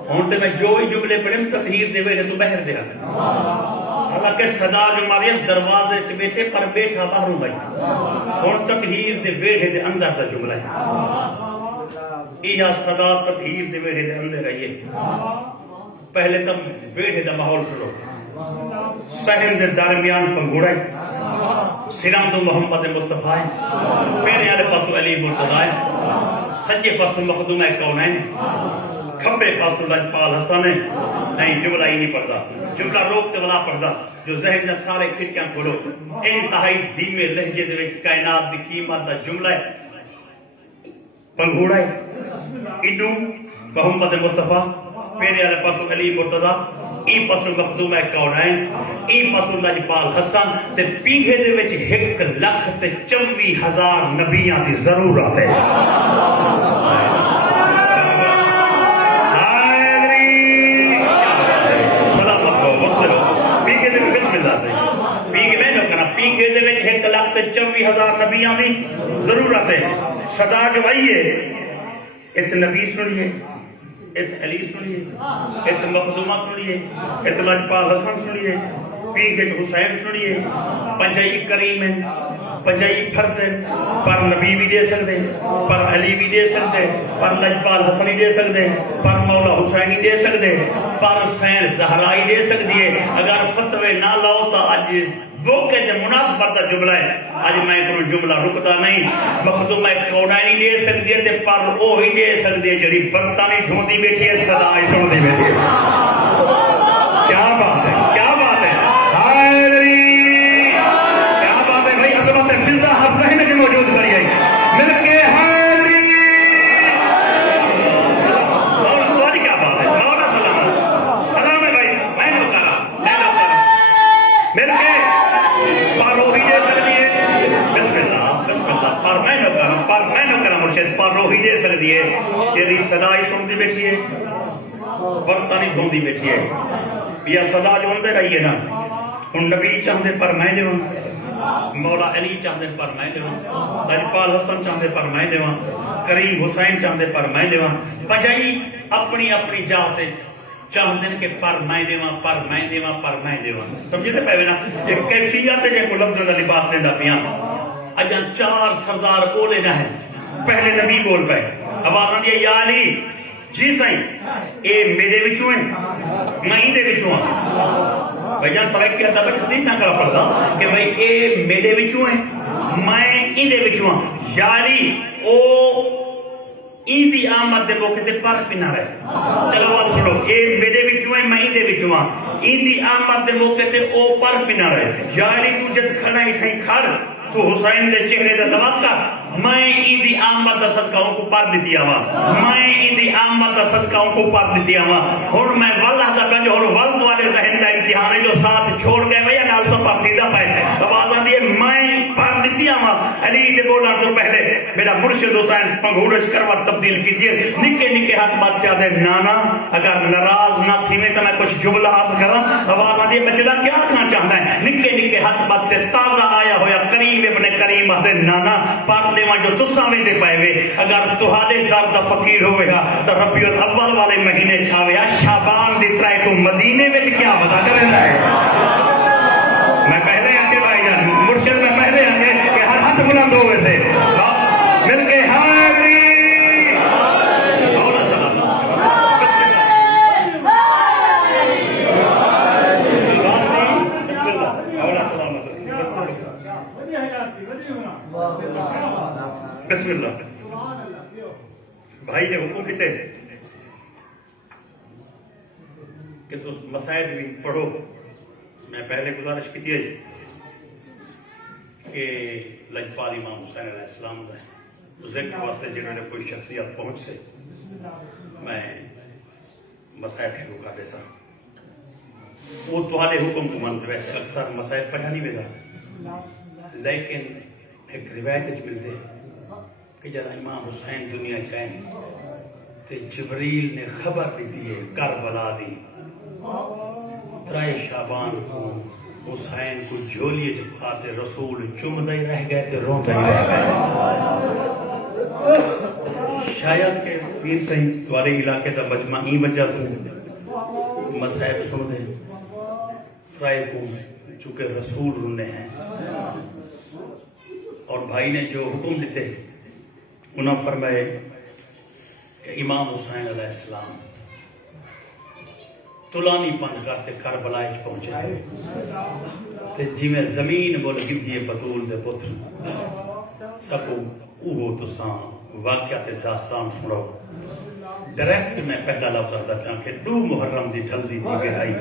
ہونٹے میں جو ہی جملے پڑھیں تطہیر دے ویڑے تو بہر دے حالانکہ صدا جو ماری ہے دروازے چ بیٹھے پر بیٹھا باہروں گئی ہون تطہیر دے ویڑے دے اندر دا جملہ ہے یہ صدا تطہیر دے ویڑے دے اندر گئی ہے پہلے تم ویڑے دا ماحول سنو سہن دے درمیان پنگوڑا ہے سلام تو محمد مصطفیٰ ہے پہلے آلے پاسو علی مرتضی ہے سجے پاسو مخدوم ہے کونین کھبے پاسو لجپال حسن ہے نہیں جملہ ہی نہیں پڑھتا جملہ روکتے والا پڑھتا جو ذہن دا سارے کھڑکیاں کھولو انتہائی دھیمے لہجے دے وچ کائنات دی قیمت دا جملہ ہے پنگھوڑا ہے اڈو محمد مصطفیٰ پیرے والے پاسو علی مرتضیٰ ای پاسو مخدوم کونین ای پاسو لجپال حسن تے پیگھے دے وچ 1,24,000 نبیاں دی ضرورت ہے پیگھے دے وچ 1,24,000 نبیاں دی ضرورت ہے صدا جو آئیے ات نبی سنیے ات علی سنیے ات مخدومہ سنیے ات لجپال حسن سنیے پیگھے حسین سنیے پنجائی کریم ہیں پنجائی فرد ہیں پر نبی بھی دے سکتے پر علی بھی دے سکتے پر لجپال حسنی دے سکتے پر مولا حسینی دے سکتے پر حسین زہرائی دے سکتی ہے اگر فتوے نہ لاؤ تو آج موقع دے مناسبت دا جملہ ہے آج میں کوئی جملہ رکتا نہیں مخدوم کونین دے سکتی ہے پر وہ ہی دے سکتی ہے جڑی برطانی دھوندی بیٹھی ہے صدائی سندی بیٹھی ہے کیا بات ہے کیا بات ہے کیا بات ہے بھائی عظمت فضا ہر رہنے کی موجود کری آئی مل کے حیدری مولا کیا بات ہے مولا سلام ہے بھائی میں نو کرا مل کے پر روحی دے سکتی ہے تیری صدائی سنتی بیٹھی ہے برطانی دھوندی بیٹھی ہے یہ صدا جو اندر رہی ہے نا ان نبی چاہتے پر میں دے مولا علی چاہتے پر میں دے لجپال حسن چاہتے پر میں دے کریم حسین چاہتے پر میں دے بجائی اپنی اپنی جاتے چاہتے ہیں کہ پر میں دیواں پر میں دیواں پر میں دیواں سمجھے تھے پہلے نا ایک کیفیت ہے جے کو لفظوں کا لباس لیندہ پیاں اجاں 4 سردار بولے نہ ہیں پہلے نبی بول پائے آواز آندی ہے یا علی جی سائیں اے میرے وچوں ہیں میں ہی دے وچوں ہاں بھائی جان فرق کیا تھا حدیث نہ کرا پڑتا کہ بھائی اے میرے وچوں ہیں میں ہی دے وچوں ہاں یا علی او این دی آمد دے موقع تے پر پہ نہ رہے چلو آج سنو اے میرے وچوں ہیں میں ہی دے وچوں ہاں این دی آمد دے موقع تے او پر پہ نہ رہے یا علی تو جد کھڑا ہی تھیں کھڑ تو حسین دے چہرے دے دوات کر میں ایدی آمد دا صدقاؤں کو پار دیتی آوا میں ایدی آمد دا صدقاؤں کو پار دیتی آوا اور میں واللہ دا کنج اور والد والے ذہن دا امتحانے جو ساتھ چھوڑ گئے ویا نال سب پر دیدہ پائے آواز آن دیئے میں پار دیتی آوا علی دے بولا تو پہلے میرا مرشد حسین پنگھوڑش کروٹ تبدیل کیجئے نکے نکے ہاتھ بات کیا دے نانا اگر نراز نہ تھی میں تو میں کچھ جملہ ہاتھ کر رہا آواز آن دیئے بچلا کیا کہاں چاہتا ہے نکے نکے ہاتھ بات تے تازہ آیا ہویا کریم ابن کریم آتے نانا پاک لیوان جو تساں میں دے پائے ہوئے اگر تہاڈے درد فقیر ہوئے گا تو ربیع الاول والے مہینے چھاوے شعبان دی ترائے تو مدینے میں کیا بتا کرنا ہے میں پہلے آکے بھائی جان مرشد میں پہلے آکے کہ ہر ہاتھ بلند ہوئے سے مل کے حاضری مولا سلام بسم اللہ مولا سلام بسم اللہ بھائی نے حکم کیتے کہ تو مسائل بھی پڑھو میں پہلے گزارش کی تھی کہ لجپال امام حسین علیہ السلام دا ذکر واسطے جنہوں نے کوئی شخصیت پہنچ سے میں مسائل شروع کر دے سا وہ تہاڈے حکم کو مانتے ویسے اکثر مسائل پڑھا نہیں بیدا لیکن ایک روایت ملتے کہ جب امام حسین دنیا چاہیں تو جبریل نے خبر دیتی ہے کربلا دی 3 شعبان کو حسین کو جھولیے چپکاتے رسول چمدہ ہی رہ گئے تو روتا ہی رہ گئے شاید کہ پیر صحیح توارے علاقے تا بجمع ہی بجا تو مسائب سن دے 3 کو چونکہ رسول رونے ہیں اور بھائی نے جو حکم دیتے انہوں نے فرمائے کہ امام حسین علیہ السلام تلانی پند کرتے کربلا پہنچے تے جی میں زمین بول گدھیے بطول دے پتر سکو اوہو تساں واقعات داستان سنو ڈائریکٹ میں پہلا لفظ آتا کہ 2 محرم دی ٹھلدی دی گہائی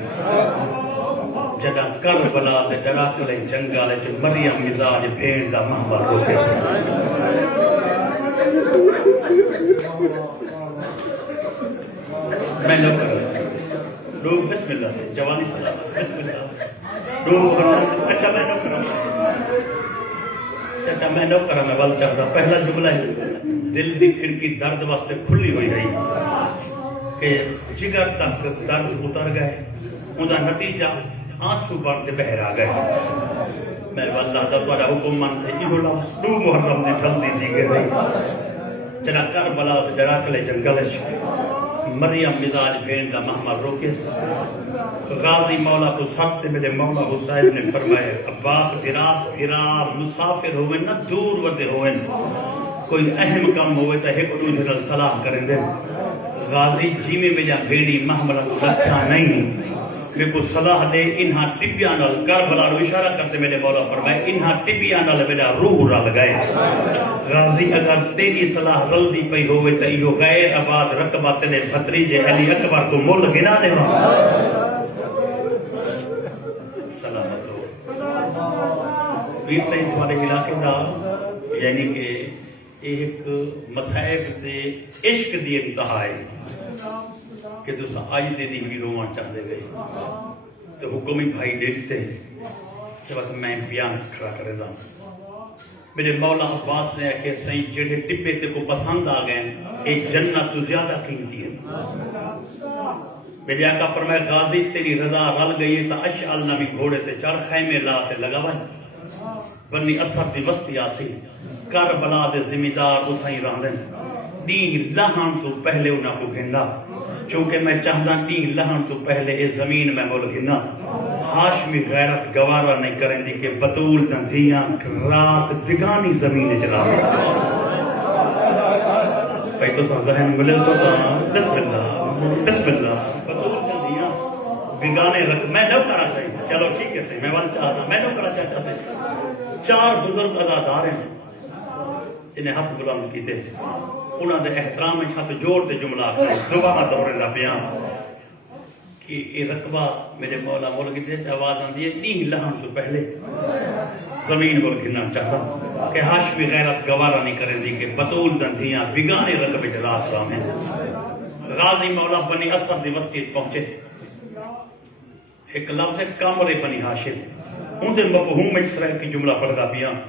جدا کربلا دے ڈراکلے جنگالے چ مریم مزاج بھیڑ دا محور روکے سے میں لوگ کر لوگ بسم اللہ سے جوانی سلام بسم اللہ 2 محرم اچھا میں لوگ کروں چاچا میں لوگ کروں میں وال چاہتا پہلا جملہ ہے دل دی کھڑکی درد واسطے کھلی ہوئی رہی کہ جگر تک درد اتر گئے اندھا نتیجہ آنسو بارتے بہر آ گئے میں واللہ دا توڑا حکم مانتے یہ لفظ 2 محرم دی ٹھلدی دی گئی چنا کربلا ڈراکلے جنگلش مریم مزاج بھین دا محمد روکیس غازی مولا کو سخت ملے مولا حسین نے فرمائے عباس بھرا مسافر ہوئے نہ دور ودے ہوئے کوئی اہم کام ہوئے تا ایک دوسرے صلاح کریں دے غازی جی میں ملیا بھیڑی محمد کو رکھا نہیں کہ کو صلاح دے انہا ٹبیانال کربلا رو اشارہ کرتے میرے مولا فرمائے انہا ٹبیانال میرا روح را لگائے غازی اگر تیری صلاح رلدی پئی ہوئے تا ایو غیر آباد رقبہ تینے بھتریجے علی اکبر کو مول گنا دے سلامت ہو ویر سید ہمارے علاقے دا یعنی کہ ایک مسائب دے عشق دی انتہا ہے کہ دوسرا آئی دے دی بھی روان چاہتے گئے تو حکمی بھائی دیکھتے ہیں کہ وقت میں بیان کھڑا کرے دا میرے مولا عباس نے کہ سائیں جڑے ٹپے تے کو پسند آ گئے ایک جنت تو زیادہ قیمتی ہے میرے آقا فرمائے غازی تیری رضا رل گئی تا اشعل نبی گھوڑے تے چار خیمے لا تے لگا بھائی بنی اثر دی وسطی آسی کربلا دے زمیدار اتھائی راندن دین لہن تو پہلے انہاں کو گھندا چونکہ میں چاہتا دین لہن تو پہلے اس زمین میں مول گھندا ہاشمی غیرت گوارا نہیں کریں دی کہ بطول دندیاں رات بگانی زمین چلا بھائی تو سا ذہن ملے سوتا بسم اللہ بطول دندیاں بگانے رکھ میں نو کرا چاہیے چلو ٹھیک ہے سے میں وال چاہتا میں نو کرا چاہتا سے 4 بزرگ ازادار ہیں جنہیں ہاتھ بلند کیتے انہوں نے احترام میں ہاتھ جوڑ تے جملہ دوبارہ دورے دا بیان کہ یہ رقبہ میرے مولا مول کیتے آواز آندی ہے نہیں لہن تو پہلے زمین بول گھنا چاہتا کہ ہاشمی غیرت گوارا نہیں کریں دی کہ بطول دندیاں بگانے رقبے جلات رام ہیں غازی مولا بنی اسد دی وسطی پہنچے ایک لفظ ہے کامرے بنی ہاشم ان دے مفہوم میں اس طرح کی جملہ پڑھدا بیان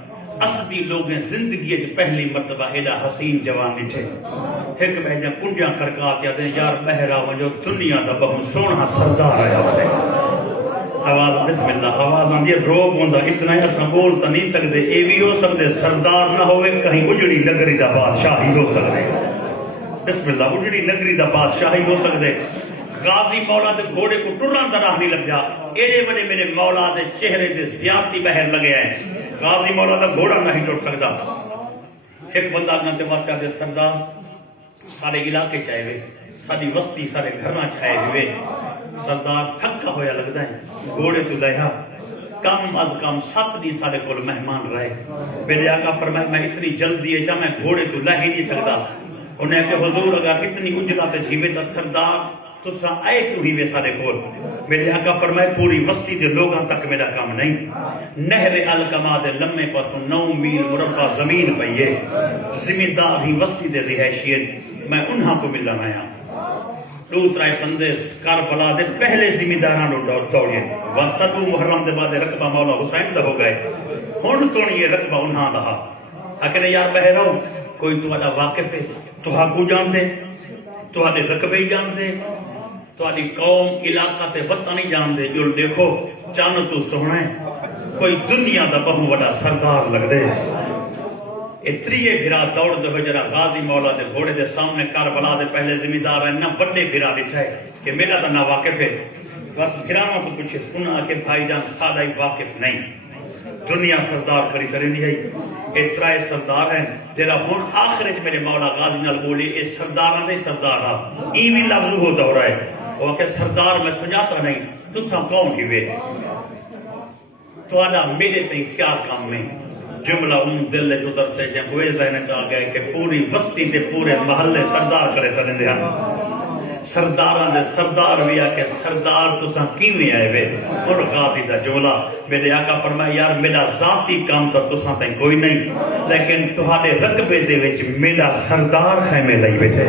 اسدی لوگیں زندگی پہلی مرتبہ ایڈا حسین جوان نٹھے ایک بہجا کنجاں کرکات یا دیں یار بہرا وجو دنیا دا بہن سونا سردار آیا ہوتے آواز بسم اللہ آواز آن دیا روب ہوندہ اتنا ہی اساں بولتا نہیں سکتے اے بھی ہو سکتے سردار نہ ہوئے کہیں اجڑی نگری دا بادشاہی ہو سکتے بسم اللہ اجڑی نگری دا بادشاہی ہو سکتے غازی مولا دے گھوڑے کو ٹران دا راہ نہیں لگ جا ایڈے بڑے میرے مولا دے چہرے دے زیادتی بہر لگے ہیں غازی مولا دا گھوڑا نہیں ٹوٹ سکتا ایک بندہ اگنتے واقعہ دے سردار سارے علاقے چاہے ہوئے ساری وسطی سارے گھرنا چاہے ہوئے سردار تھکا ہویا لگتا ہے گھوڑے تو لیا کم از کم 7 دن سارے کول مہمان رہے میرے آقا فرمائے میں اتنی جلدی ہے جا میں گھوڑے تو لہ ہی نہیں سکتا انہیں کہ حضور اگر اتنی اجلا تے جیوے تا سردار تو سا آئے تو ہی وے سارے کول میرے آقا فرمائے پوری وسطی دے لوگاں تک میرا کام نہیں نہر الکما دے لمے پاسوں 9 میل مربع زمین پئیے زمیندار ہی وسطی دے رہائشین میں انہاں کو ملنا آیا 2-3 بندے کربلا دے پہلے زمینداراں نو دوڑے وقت 2 محرم دے بعد رقبہ مولا حسین دا ہو گئے ہن تو یہ رقبہ انہاں رہا اکھنے یار بہرو کوئی تہاڈا واقف ہے تہاں کو جانتے تہاڈے رقبے ہی جانتے تہاڈی قوم علاقہ تے وطن نہیں جانتے جو دیکھو چان تو سونا ہے کوئی دنیا دا بہو بڑا سردار لگ دے اتریے بھرا دوڑ دے جرا غازی مولا دے گھوڑے دے سامنے کربلا دے پہلے زمیندار ہے نہ بڑے بھرا لکھا ہے کہ میرا تو نہ واقف ہے وقت گراما تو کچھ سنا کہ بھائی جان سادہ ہی واقف نہیں دنیا سردار کھڑی سرندی ہے اترائے سردار ہیں جرا ہون آخر میرے مولا غازی نال بولی اے سردار نہ سردار ہا ایوی لفظ ہوتا ہو رہا ہے وہ کہ سردار میں سجاتا نہیں تو سا کون ہی وے تو آنا میرے تے کیا کام میں جملہ دل ادھر سے جب وہ ذہن چاہ گئے کہ پوری بستی تے پورے محلے سردار کرے سکتے ہیں سرداراں دے سردار بھی آ کے سردار تساں کیویں آئے وے اور غازی دا جملہ میرے آقا فرمایا یار میرا ذاتی کام تو تساں تے کوئی نہیں لیکن تہاڈے رقبے دے وچ میرا سردار خیمے لئی بیٹھے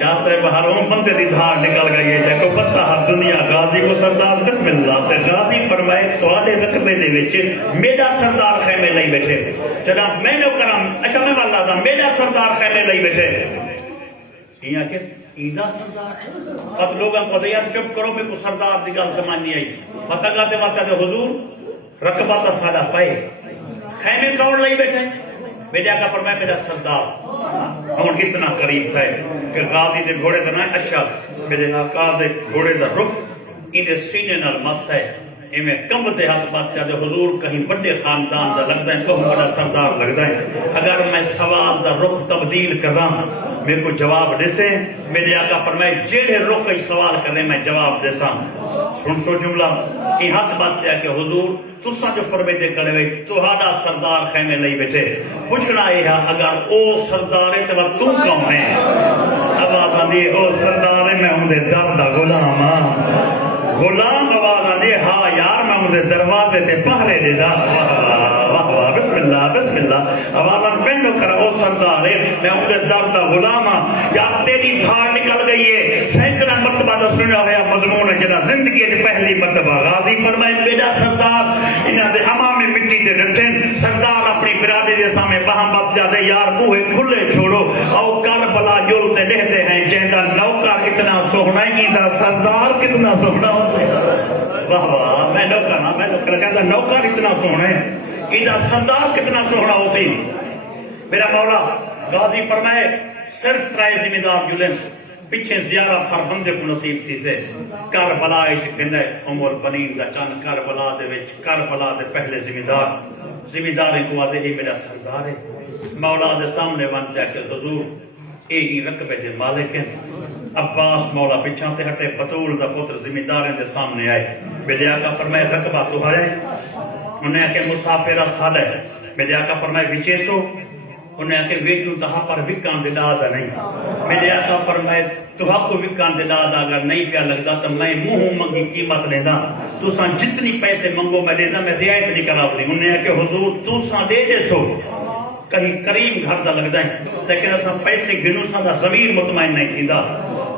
شاہ صاحب ہر بندے دی دھار نکل گئی ہے کو پتہ ہر دنیا غازی کو سردار بسم اللہ تے غازی فرمائے تہاڈے رقبے دے وچ میرا سردار خیمے لئی بیٹھے جناب میں جو کرام اچھا میں واللہ دا میرا سردار خیمے لئی بیٹھے یہاں کہ ایدہ سردار اب لوگاں کو یار چپ کرو میں کو سردار دی گل سمجھ نہیں آئی پتہ گاتے واتا کہ حضور رقبہ تا سادہ پائے خیمے کون لئی بیٹھے میرے آقا فرمائے میرا سردار ہم اتنا قریب تھے کہ غازی دے گھوڑے دا نہ اچھا میرے آقا دے گھوڑے دا رخ ان سینے نال مست ہے میں کم دے ہاتھ بات چاہتے حضور کہیں بڑے خاندان دا لگتا ہے کوئی بڑا سردار لگتا ہے اگر میں سوال دا رخ تبدیل کر رہا ہوں میرے کو جواب دے سے میرے آقا فرمائے جیڑے رخ کئی سوال کرنے میں جواب دے سا سن سو جملہ یہ ہاتھ بات چاہتے کہ حضور تسا جو فرمے دے کرے ہوئے تہاڈا سردار خیمے لئی بیٹھے پوچھنا یہ ہے اگر او سردار ہے تو تو کون ہے آواز آدھی او سردار ہے میں ہوں دے در دا غلام غلام آواز آدھی ہاں یار میں ہوں دے دروازے تے پہرے دے دا واہ واہ بسم اللہ آواز آدھی پہنو کرا او سردار ہے میں ہوں دے در دا غلام یا تیری دھار نکل گئی ہے سینکڑا مرتبہ دا سنا ہوا مضمون ہے جنا زندگی کے پہلی مرتبہ غازی فرمائے میرا سردار انہاں دے ہما میں مٹی دے رٹھن سردار اپنی برادری دے سامنے وہاں بات جاتے یار بوہے کھلے چھوڑو او کربلا جلتے لہتے ہیں جہاں نوکر اتنا سوہنا ہے دا سردار کتنا سوہنا ہو سے واہ واہ میں نوکر کہتا نوکر اتنا سوہنا ہے دا سردار کتنا سوہنا ہو سی میرا مولا غازی فرمائے صرف ترائے ذمہ دار جلن پیچھے زیارت ہر بندے کو نصیب تھی سے کربلا اچ کنے عمر بنین دا چند کربلا دے وچ کربلا دے پہلے ذمہ دار کو آدھے یہ میرا سردار ہے مولا دے سامنے بنتا کہ حضور ہی رقبے دے مالک ہیں عباس مولا پیچھا تے ہٹے بطول دا پتر ذمہ داریں دے سامنے آئے میرے آقا فرمائے رقبہ تمہارے انہیں کہ مسافرہ سادہ ہے میرے آقا فرمائے وچیسو انہیں کہ ویچو تہا پر وکان دلادا نہیں میرے آقا فرمائے تو آپ کو وکان دلادا اگر نہیں پیا لگتا تو میں منہ منگی قیمت لینا تو ساں جتنی پیسے منگو میں لینا میں رعایت نہیں کرا پڑی انہیں کہ حضور تو ساں دے دے سو کہیں کریم گھر دا لگتا ہے لیکن اساں پیسے گنو ساں دا ضمیر مطمئن نہیں تھی دا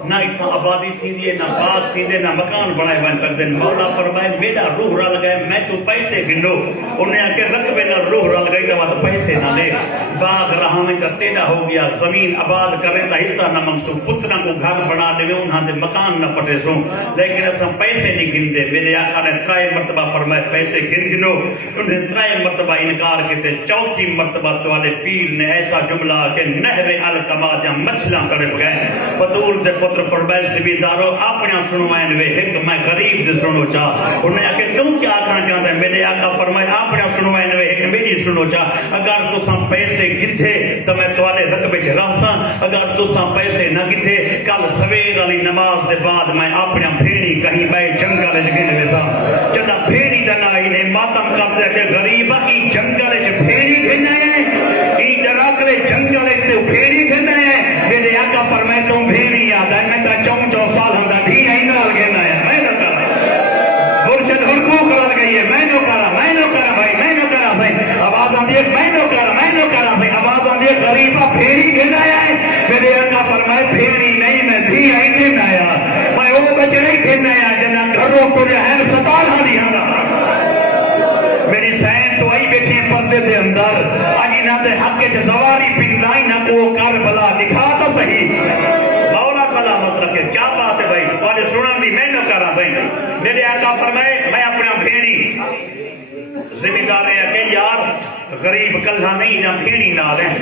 نہ اتنا آبادی تھی دیئے نہ باغ تھی دیئے نہ مکان بنائے بن کر دیں مولا فرمائے میرا روح رل گئے میں تو پیسے گنو انہیں آکے رقبے نہ روح رل گئی تو پیسے نہ لے باغ رہا میں تو تیدہ ہو گیا زمین آباد کریں تا حصہ نہ منگسو پترہ کو گھر بنا دے انہاں دے مکان نہ پٹے سو لیکن اساں پیسے نہیں گن دے میرے آقا نے ترائے مرتبہ فرمائے پیسے گنو انہیں ترائے مرتبہ انکار کیتے چوتھی مرتبہ توالے پیر نے ایسا جملہ کہ نہر الکما جا مچھلاں کرے گئے بطول دے پتر فرمائے سبی دارو اپنا سنوائن وے ایک میں غریب دے سنو چاہ انہیں آکے تم کیا آکھنا چاہتا ہے میرے آقا فرمائے اپنا سنوائن وے ایک میری سنو چاہ اگر تو ساں پیسے گدھے تو میں توالے رقبے چھ رہساں اگر تو ساں پیسے نہ گدھے کل سویر علی نماز دے بعد میں اپنا بھیڑی کہیں بے جنگل جگن ویسا جنا بھیڑی دنا انہیں ماتم کرتے کہ غریبہ ای جنگل چھ بھیڑی گھنے ہیں ای جراکلے جنگل چھ بھیڑی گھنے ہیں میرے آقا فرمائے تم بھیڑی یاد ہے میں تا چون چو سال ہوں دا دھی اینال گھنا ہے میں نہ کرا مرشد حقوق لگ گئی ہے میں نہ کرا بھائی میں نہ کرا بھائی آواز آن دیئے میں نہ کرا بھائی آواز آن دیئے غریبہ بھیڑی گھنا ہے میرے آقا فرمائے بھیڑی نہیں میں دھی این آیا میں وہ بچڑی گھنا ہے جنا گھروں کو رہن ستارہ نہیں ہوں میری سین تو آئی بیٹھے پردے دے اندر آجی نہ دے حق کے زواری پندائی نہ کو کربلا دکھا تو صحیح مولا سلامت رکھے کیا بات ہے بھائی تو آجے سنن دی میں نہ کر رہا بھائی میرے آقا فرمائے میں اپنا بھیڑی ذمہ دار ہے کہ یار غریب کلھا نہیں جا بھیڑی نہ لیں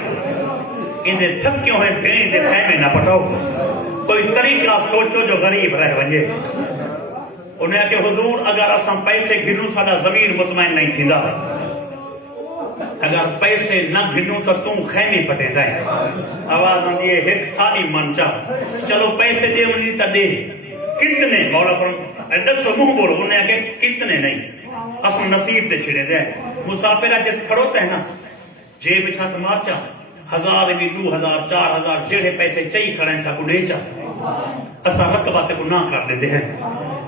اندھے تھکیوں ہیں بھیڑی دے خیمے نہ پٹاؤ کوئی طریقہ سوچو جو غریب رہ ونجے انہیں کہ حضور اگر اساں پیسے گنو ساڑا ضمیر مطمئن نہیں تھی دا اگر پیسے نہ گنو تو تم خیمی پٹے دائیں آواز آن دیئے ایک سالی من چاہ چلو پیسے دے انہیں تا دے کتنے مولا فرم دسو منہ بولو انہیں کہ کتنے نہیں اصل نصیب تے چھڑے دے مسافر جس کھڑوتا ہے نا جیب چھت مارچا 1000 بھی 2000 4000 جڑے پیسے چاہیے کھڑے ہیں ساکو دے چا اسا رقبہ تے کو نہ کر دیتے ہیں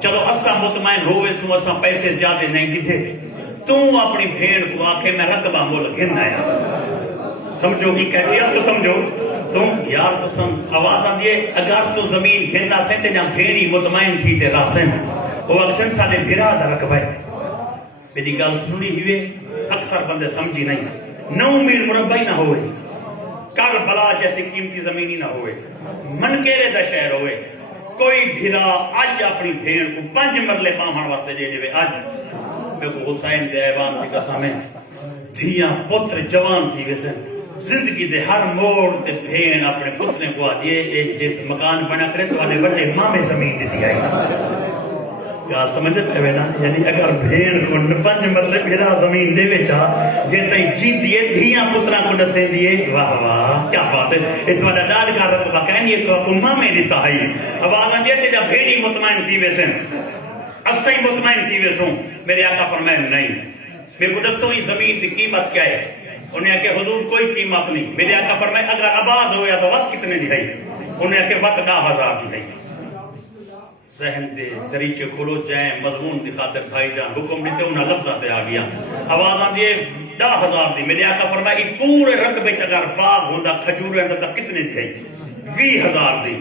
چلو اسا مطمئن ہوئے سو اسا پیسے زیادہ نہیں دیتے تو اپنی بھیڑ کو آکھے میں رقبہ مول گھن آیا سمجھو گی کیفیت کو سمجھو تم یار تو سم آواز آدھیے اگر تو زمین گھننا سینتے جہاں بھیڑی مطمئن تھی تے راسن وہ اکثر ساڑے بھیرا دا رقبہ ہے میری گال سنی ہوئے اکثر بندے سمجھی نہیں 9 میل مربعی نہ ہوئے کربلا جیسی قیمتی زمینی نہ ہوئے منکیرے دا شہر ہوئے کوئی بھیرا آج اپنی بھیڑ کو 5 مرلے پاہن واسطے دے جوے آج میں کو حسین دے ایوان کی قسمیں دھیاں پتر جوان تھی ویسے زندگی دے ہر موڑ تے بھیڑ اپنے پتریں کو آدھیے ایک جیت مکان بنا کرے تو آنے بڑے ماں میں زمین دیتی آئی کیا سمجھتے پہ نا یعنی اگر بھیڑ کو 5 مرلے بھیڑا زمین دے ویچا جیتا ہی جیت دیئے دھیاں پتران کو نسے دیئے واہ واہ کیا بات ہے اتوانا ڈال کا رقبہ کہنی ہے تو آپ ماں میں دیتا ہے اب آزان دیئے کہ جب بھیڑی مطمئن تھی ویسے اسے مطمئن تھی ویسوں میرے آقا فرمائے نہیں میرے کو دستوں ہی زمین دی قیمت کیا ہے انہیں کہ حضور کوئی قیمت نہیں میرے آقا فرمائے اگر آباد ہویا تو وقت کتنے دی ہے انہیں کہ وقت 10,000 دی ہے ذہن دے دریچے کھولو جائیں مضمون دی خاطر بھائی جان حکم دیتے انہاں لفظاتے آ گیا آواز آن دیئے 10,000 دی میرے آقا فرمائے پورے رقبے اگر باغ ہوندہ کھجور ہوندہ تو کتنے دی ہے 20,000 دی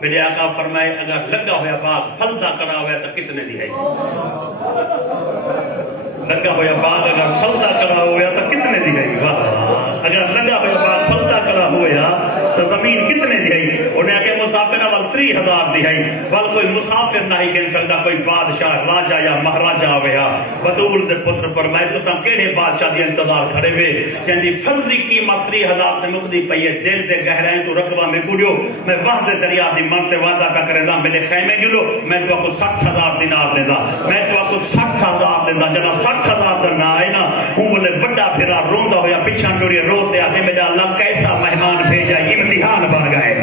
میرے آقا فرمائے اگر لگا ہویا باغ پھلتا کڑا ہویا تو کتنے دی ہے لگا ہویا باغ اگر پھلتا کڑا ہویا تو کتنے دی ہے اگر لگا ہویا باغ پھلتا کڑا ہویا تو زمین کتنے دی ہے انہیں کہ مسافر اول 3,000 دی ہے وال کوئی مسافر نہیں کہن سکتا کوئی بادشاہ راجہ یا مہاراجہ ہویا بطول دے پتر فرمائے تو سام کیڑے بادشاہ دی انتظار کھڑے ہوئے جن فرضی قیمت 3,000 نے مقدی پئی ہے دل دے گہرائیں تو رقبہ میں گڑیو میں وحد دریا دی منتے وعدہ پہ کرے دا میرے خیمے گلو میں تو آپ کو 60,000 دینار دے دا میں تو آپ کو 60,000 دے دا جنا 60,000 دا نہ آئے نا ہوں بولے بڑا پھرا روندہ ہویا پچھان ٹوری روتے آتے میرا اللہ کیسا مہمان بھیجا امتحان بن گئے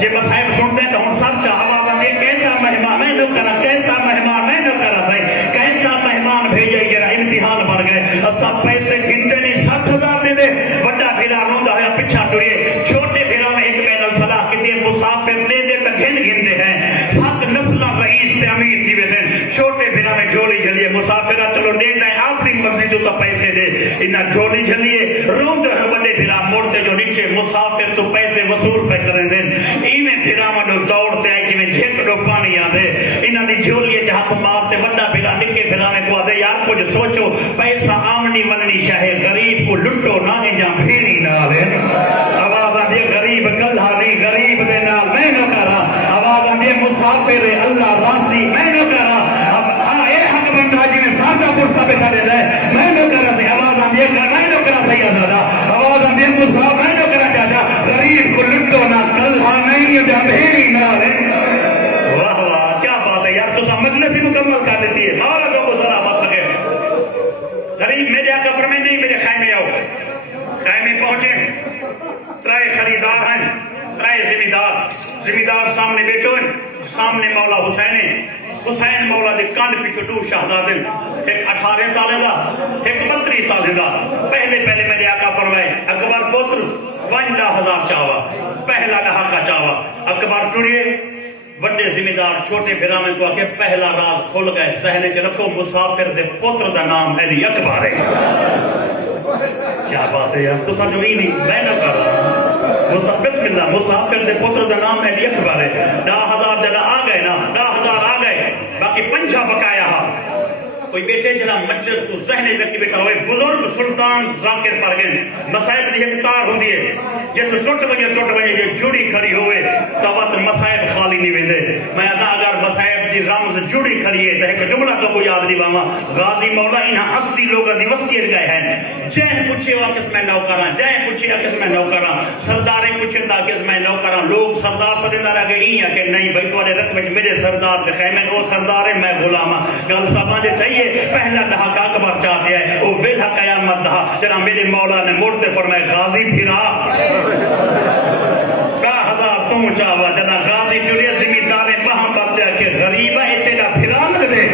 یہ مسائب سنتے ہیں تو ہم سب چاہوا بندے کیسا مہمان میں نو کرا کیسا مہمان میں نو کرا بھائی کیسا مہمان بھیجے گا امتحان بن گئے اب سب پیسے گنتے نہیں 60,000 دے دے بڑا پھرا روندہ ہویا پچھان ٹوری چھوٹے پھرا میں ایک بین الصلاح کتنے مسافر لے دے تک گھنتے ہیں 7 نسلہ رئیس سے امیر تھی ویسے چھوٹے پھرا میں جھولی جھلیے مسافرہ چلو دے دیں آخری مرضی جو تو پیسے دے انہا جھولی جھلیے روندہ ہے بڑے پھرا موڑتے جو نیچے مسافر تو پیسے وصول پہ کریں دیں ایمیں پھرا میں دوڑتے ہیں کہ میں جھیکڑوں پانی آدھے انہا دی جھولیے جہاں کو مارتے بڑا پھرا نکے پھرا میں کو آدھے یار کچھ سوچو پیسہ آمنی مننی چاہے غریب کو لٹو نانے جہاں بھیڑی نہ آلے آواز آدھے غریب کلھا نہیں غریب دے نال میں نہ کرا آواز آدھے مسافر اللہ راسی میں نہ کرا پرسا پہ کرے رہے میں نو کرا سی آواز آندھے میں نو کرا سی آزادہ آواز آندھے مصحاب میں نو کرا چاچا غریب کو لٹو نہ کلھا نہیں ہے جہاں بھیڑی نہ رہے واہ واہ کیا بات ہے یار تو سا مجلس ہی مکمل کر لیتی ہے مولا جو کو ذرا مت لگے غریب میرے آقا فرمائے نہیں میرے خیمے آؤ خیمے پہنچے 3 خریدار ہیں 3 زمیندار سامنے بیٹھو ہیں سامنے مولا حسین ہے حسین مولا دے کان پیچھو 2 شہزادے ایک 18 سالے دا ایک 32 سالے دا پہلے میرے آقا فرمائے اکبر پتر 50,000 چاہوا پہلا لہا کا چاہوا اکبر ٹوڑیے بڑے زمیندار چھوٹے پھرامن کو آکے پہلا راز کھول گئے سہنے کے رکھو مسافر دے پتر دا نام علی اکبر ہے کیا بات ہے یار تو سجوئی نہیں میں نہ کر رہا بسم اللہ مسافر دے پتر دا نام علی اکبر ہے 10,000 جگہ آ گئے نا 10,000 آ گئے باقی 5 بقایا کوئی بیٹھے جنا مجلس کو ذہنے رکھی بیٹھا ہوئے بزرگ سلطان ذاکر پر گئے مسائب دی اختار ہوں دیئے جب ٹوٹ بجے یہ جڑی کھڑی ہوئے تو وقت مسائب خالی نہیں ویندے میں اگر مسائب دی رمز جڑی کھڑی ہے تو ایک جملہ تو کوئی یاد نہیں باما غازی مولا انہاں اصلی لوگوں دی وسطیت گئے ہیں جائیں پوچھے وا کس میں نوکراں جائیں پوچھے کس میں نوکراں سرداریں پوچھے تا کس میں نوکراں لوگ سردار سدندہ لگے ہی ہیں کہ نہیں بھائی تمہارے رقم وچ میرے سردار دے خیمے وہ سردار ہے میں غلاماں گل سمجھ چاہیے پہلا دہا کا اکبر چاہتے ہیں وہ بیدھا قیامت دہا جنا میرے مولا نے موڑتے فرمائے غازی پھرا 10,000 تم چاہوا جنا غازی جڑے زمیندار وہاں بات ہے کہ غریبہ اتنا پھرا لگ دے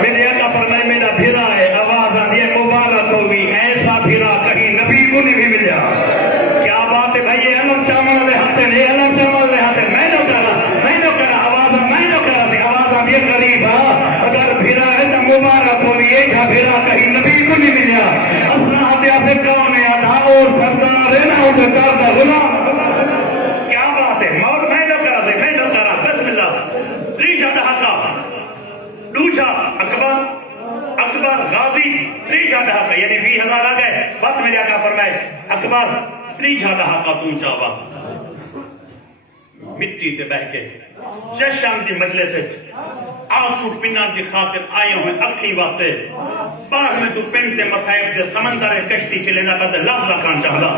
میرے آقا فرمائے پر تریجا دہاقہ تو چاوا مٹی سے بہ کے جشن دی مجلس آنسو پنان دی خاطر آئے ہوئے اکھی واسطے بعد میں تو پن تے مصائب دے سمندر کشتی چلے نہ کر دے لفظ رکھان چاہدا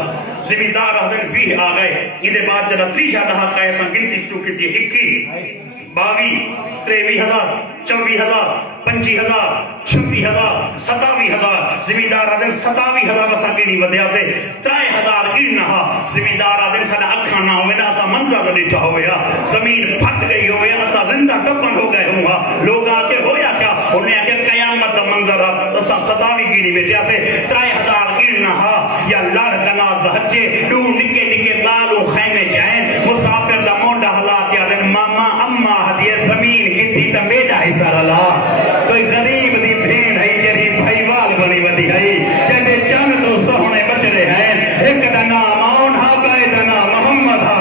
زمیندار آدھن بھی آ گئے یہ بعد جب تریجا دہاقہ ایسا گنتی شروع کی تھی 21 22 23,000 24,000 25,000 26,000 27,000 زمیندار آدھن 27,000 وسا کینی ودیا سے 3,000 گرنہا زمیندار آدھن ساڑا اکھا نہ ہوئے نا اسا منظر لیٹا ہوئے زمین پھٹ گئی ہوئے اسا زندہ دفن ہو گئے ہوں لوگ آکے ہویا کیا انہیں آکے قیامت دا منظر اسا 27 گرنی بیٹیا سے 3,000 گرنہا یا لڑ کنات بہچے دو نکے نکے بالوں خیمے جائیں مسافر دا مونڈا حالات یا دن ماما اما حدیع زمین گتی تا میڈا حصہ اللہ کوئی غریب دی بھین ہے جری بھائی وال بنی ودی ہے جیسے چند تو سہنے بچڑے ہیں ایک دا نام آن ہا بائے دا نام محمد ہا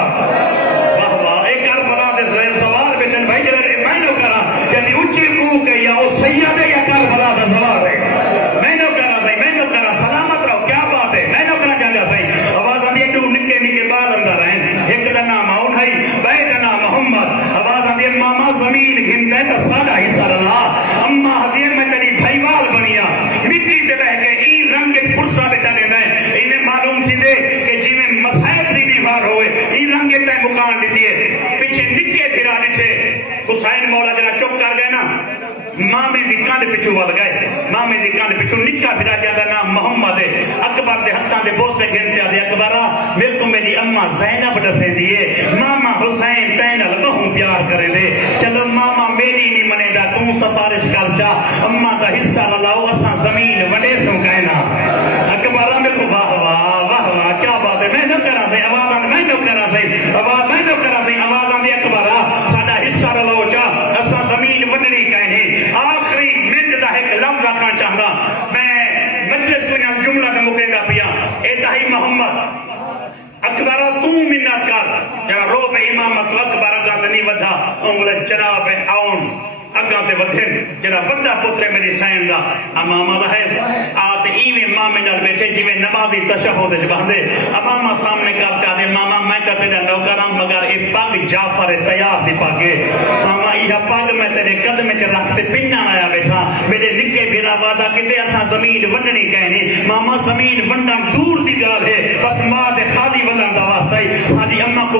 واہ واہ ایک کربلا دے سوار بیٹن بھائی جلے میں نو کرا یعنی اچھی کو کہ یا او سید ہے یا کربلا دا سوار ہے میں نو کرا سلامت رہو کیا بات ہے میں نو کرا جانگا صحیح آواز آدھی ہے تو نکے نکے بال اندر ہیں ایک دا نام آن ہے بائے دا نام محمد آواز آدھی ہے ماما زمین گھن دے تا سادہ ہی سر اللہ اما حدیر میں تری بھائیوال بنیا مٹی سے بہ کے این رنگ کے پرسا بے چلے دیں انہیں معلوم سی دے کہ جی میں مسائب دی بیمار ہوئے این رنگ کے تے مکان دیتی ہے پیچھے نکے پھرا دیتے حسین مولا جنا چپ کر گئے نا ماں میں دی کانڈ پچھو وال گئے ماں میں دی کانڈ پچھو نکا پھرا جاتا نام محمد ہے اکبر دے ہتھاں دے بہت سے گھنتے آدھے اکبرہ میرے کو میری اماں زینب ڈسے دیئے ماما حسین تین البہوں پیار کرے دے چلو ماما میری نہیں منے دا تم سفارش کر جا اماں دا حصہ للاؤ اساں زمین وڈے سو کہنا اکبرہ میرے کو واہ واہ کیا بات ہے میں نہ کرا سے آوازاں میں نہ کرا سے آوازاں دے اکبرہ ساڈا حصہ للاؤ جا اساں زمین وڈنی کہنے آخری منٹ دا ایک لفظ رکھنا چاہتا میں مجلس کو نام جملہ کا مقیدہ پیا ایتہی محمد اکبرہ تو منت کر جب روب امامت اکبر اگا سے نہیں ودھا انگل جناب آؤن اگا سے ودھن جناب ودھا پترے میری سین دا امامہ دا ہے آتے ایویں مامی نال بیٹھے جیویں نمازی تشہود جباندے امامہ سامنے کرتا دے ماما میں کہتے دے نوکرام مگر اے پاک جعفر تیار دی پاکے ماما یہ پاک میں تیرے قدم چ رکھتے پننا آیا بیٹھا میرے نکے بھیرا وعدہ کتے اساں زمین ونڈنی کہنے ماما زمین ونڈن دور دی گال ہے بس ماں دے خالی ولن دا واسطہ ساری اماں کو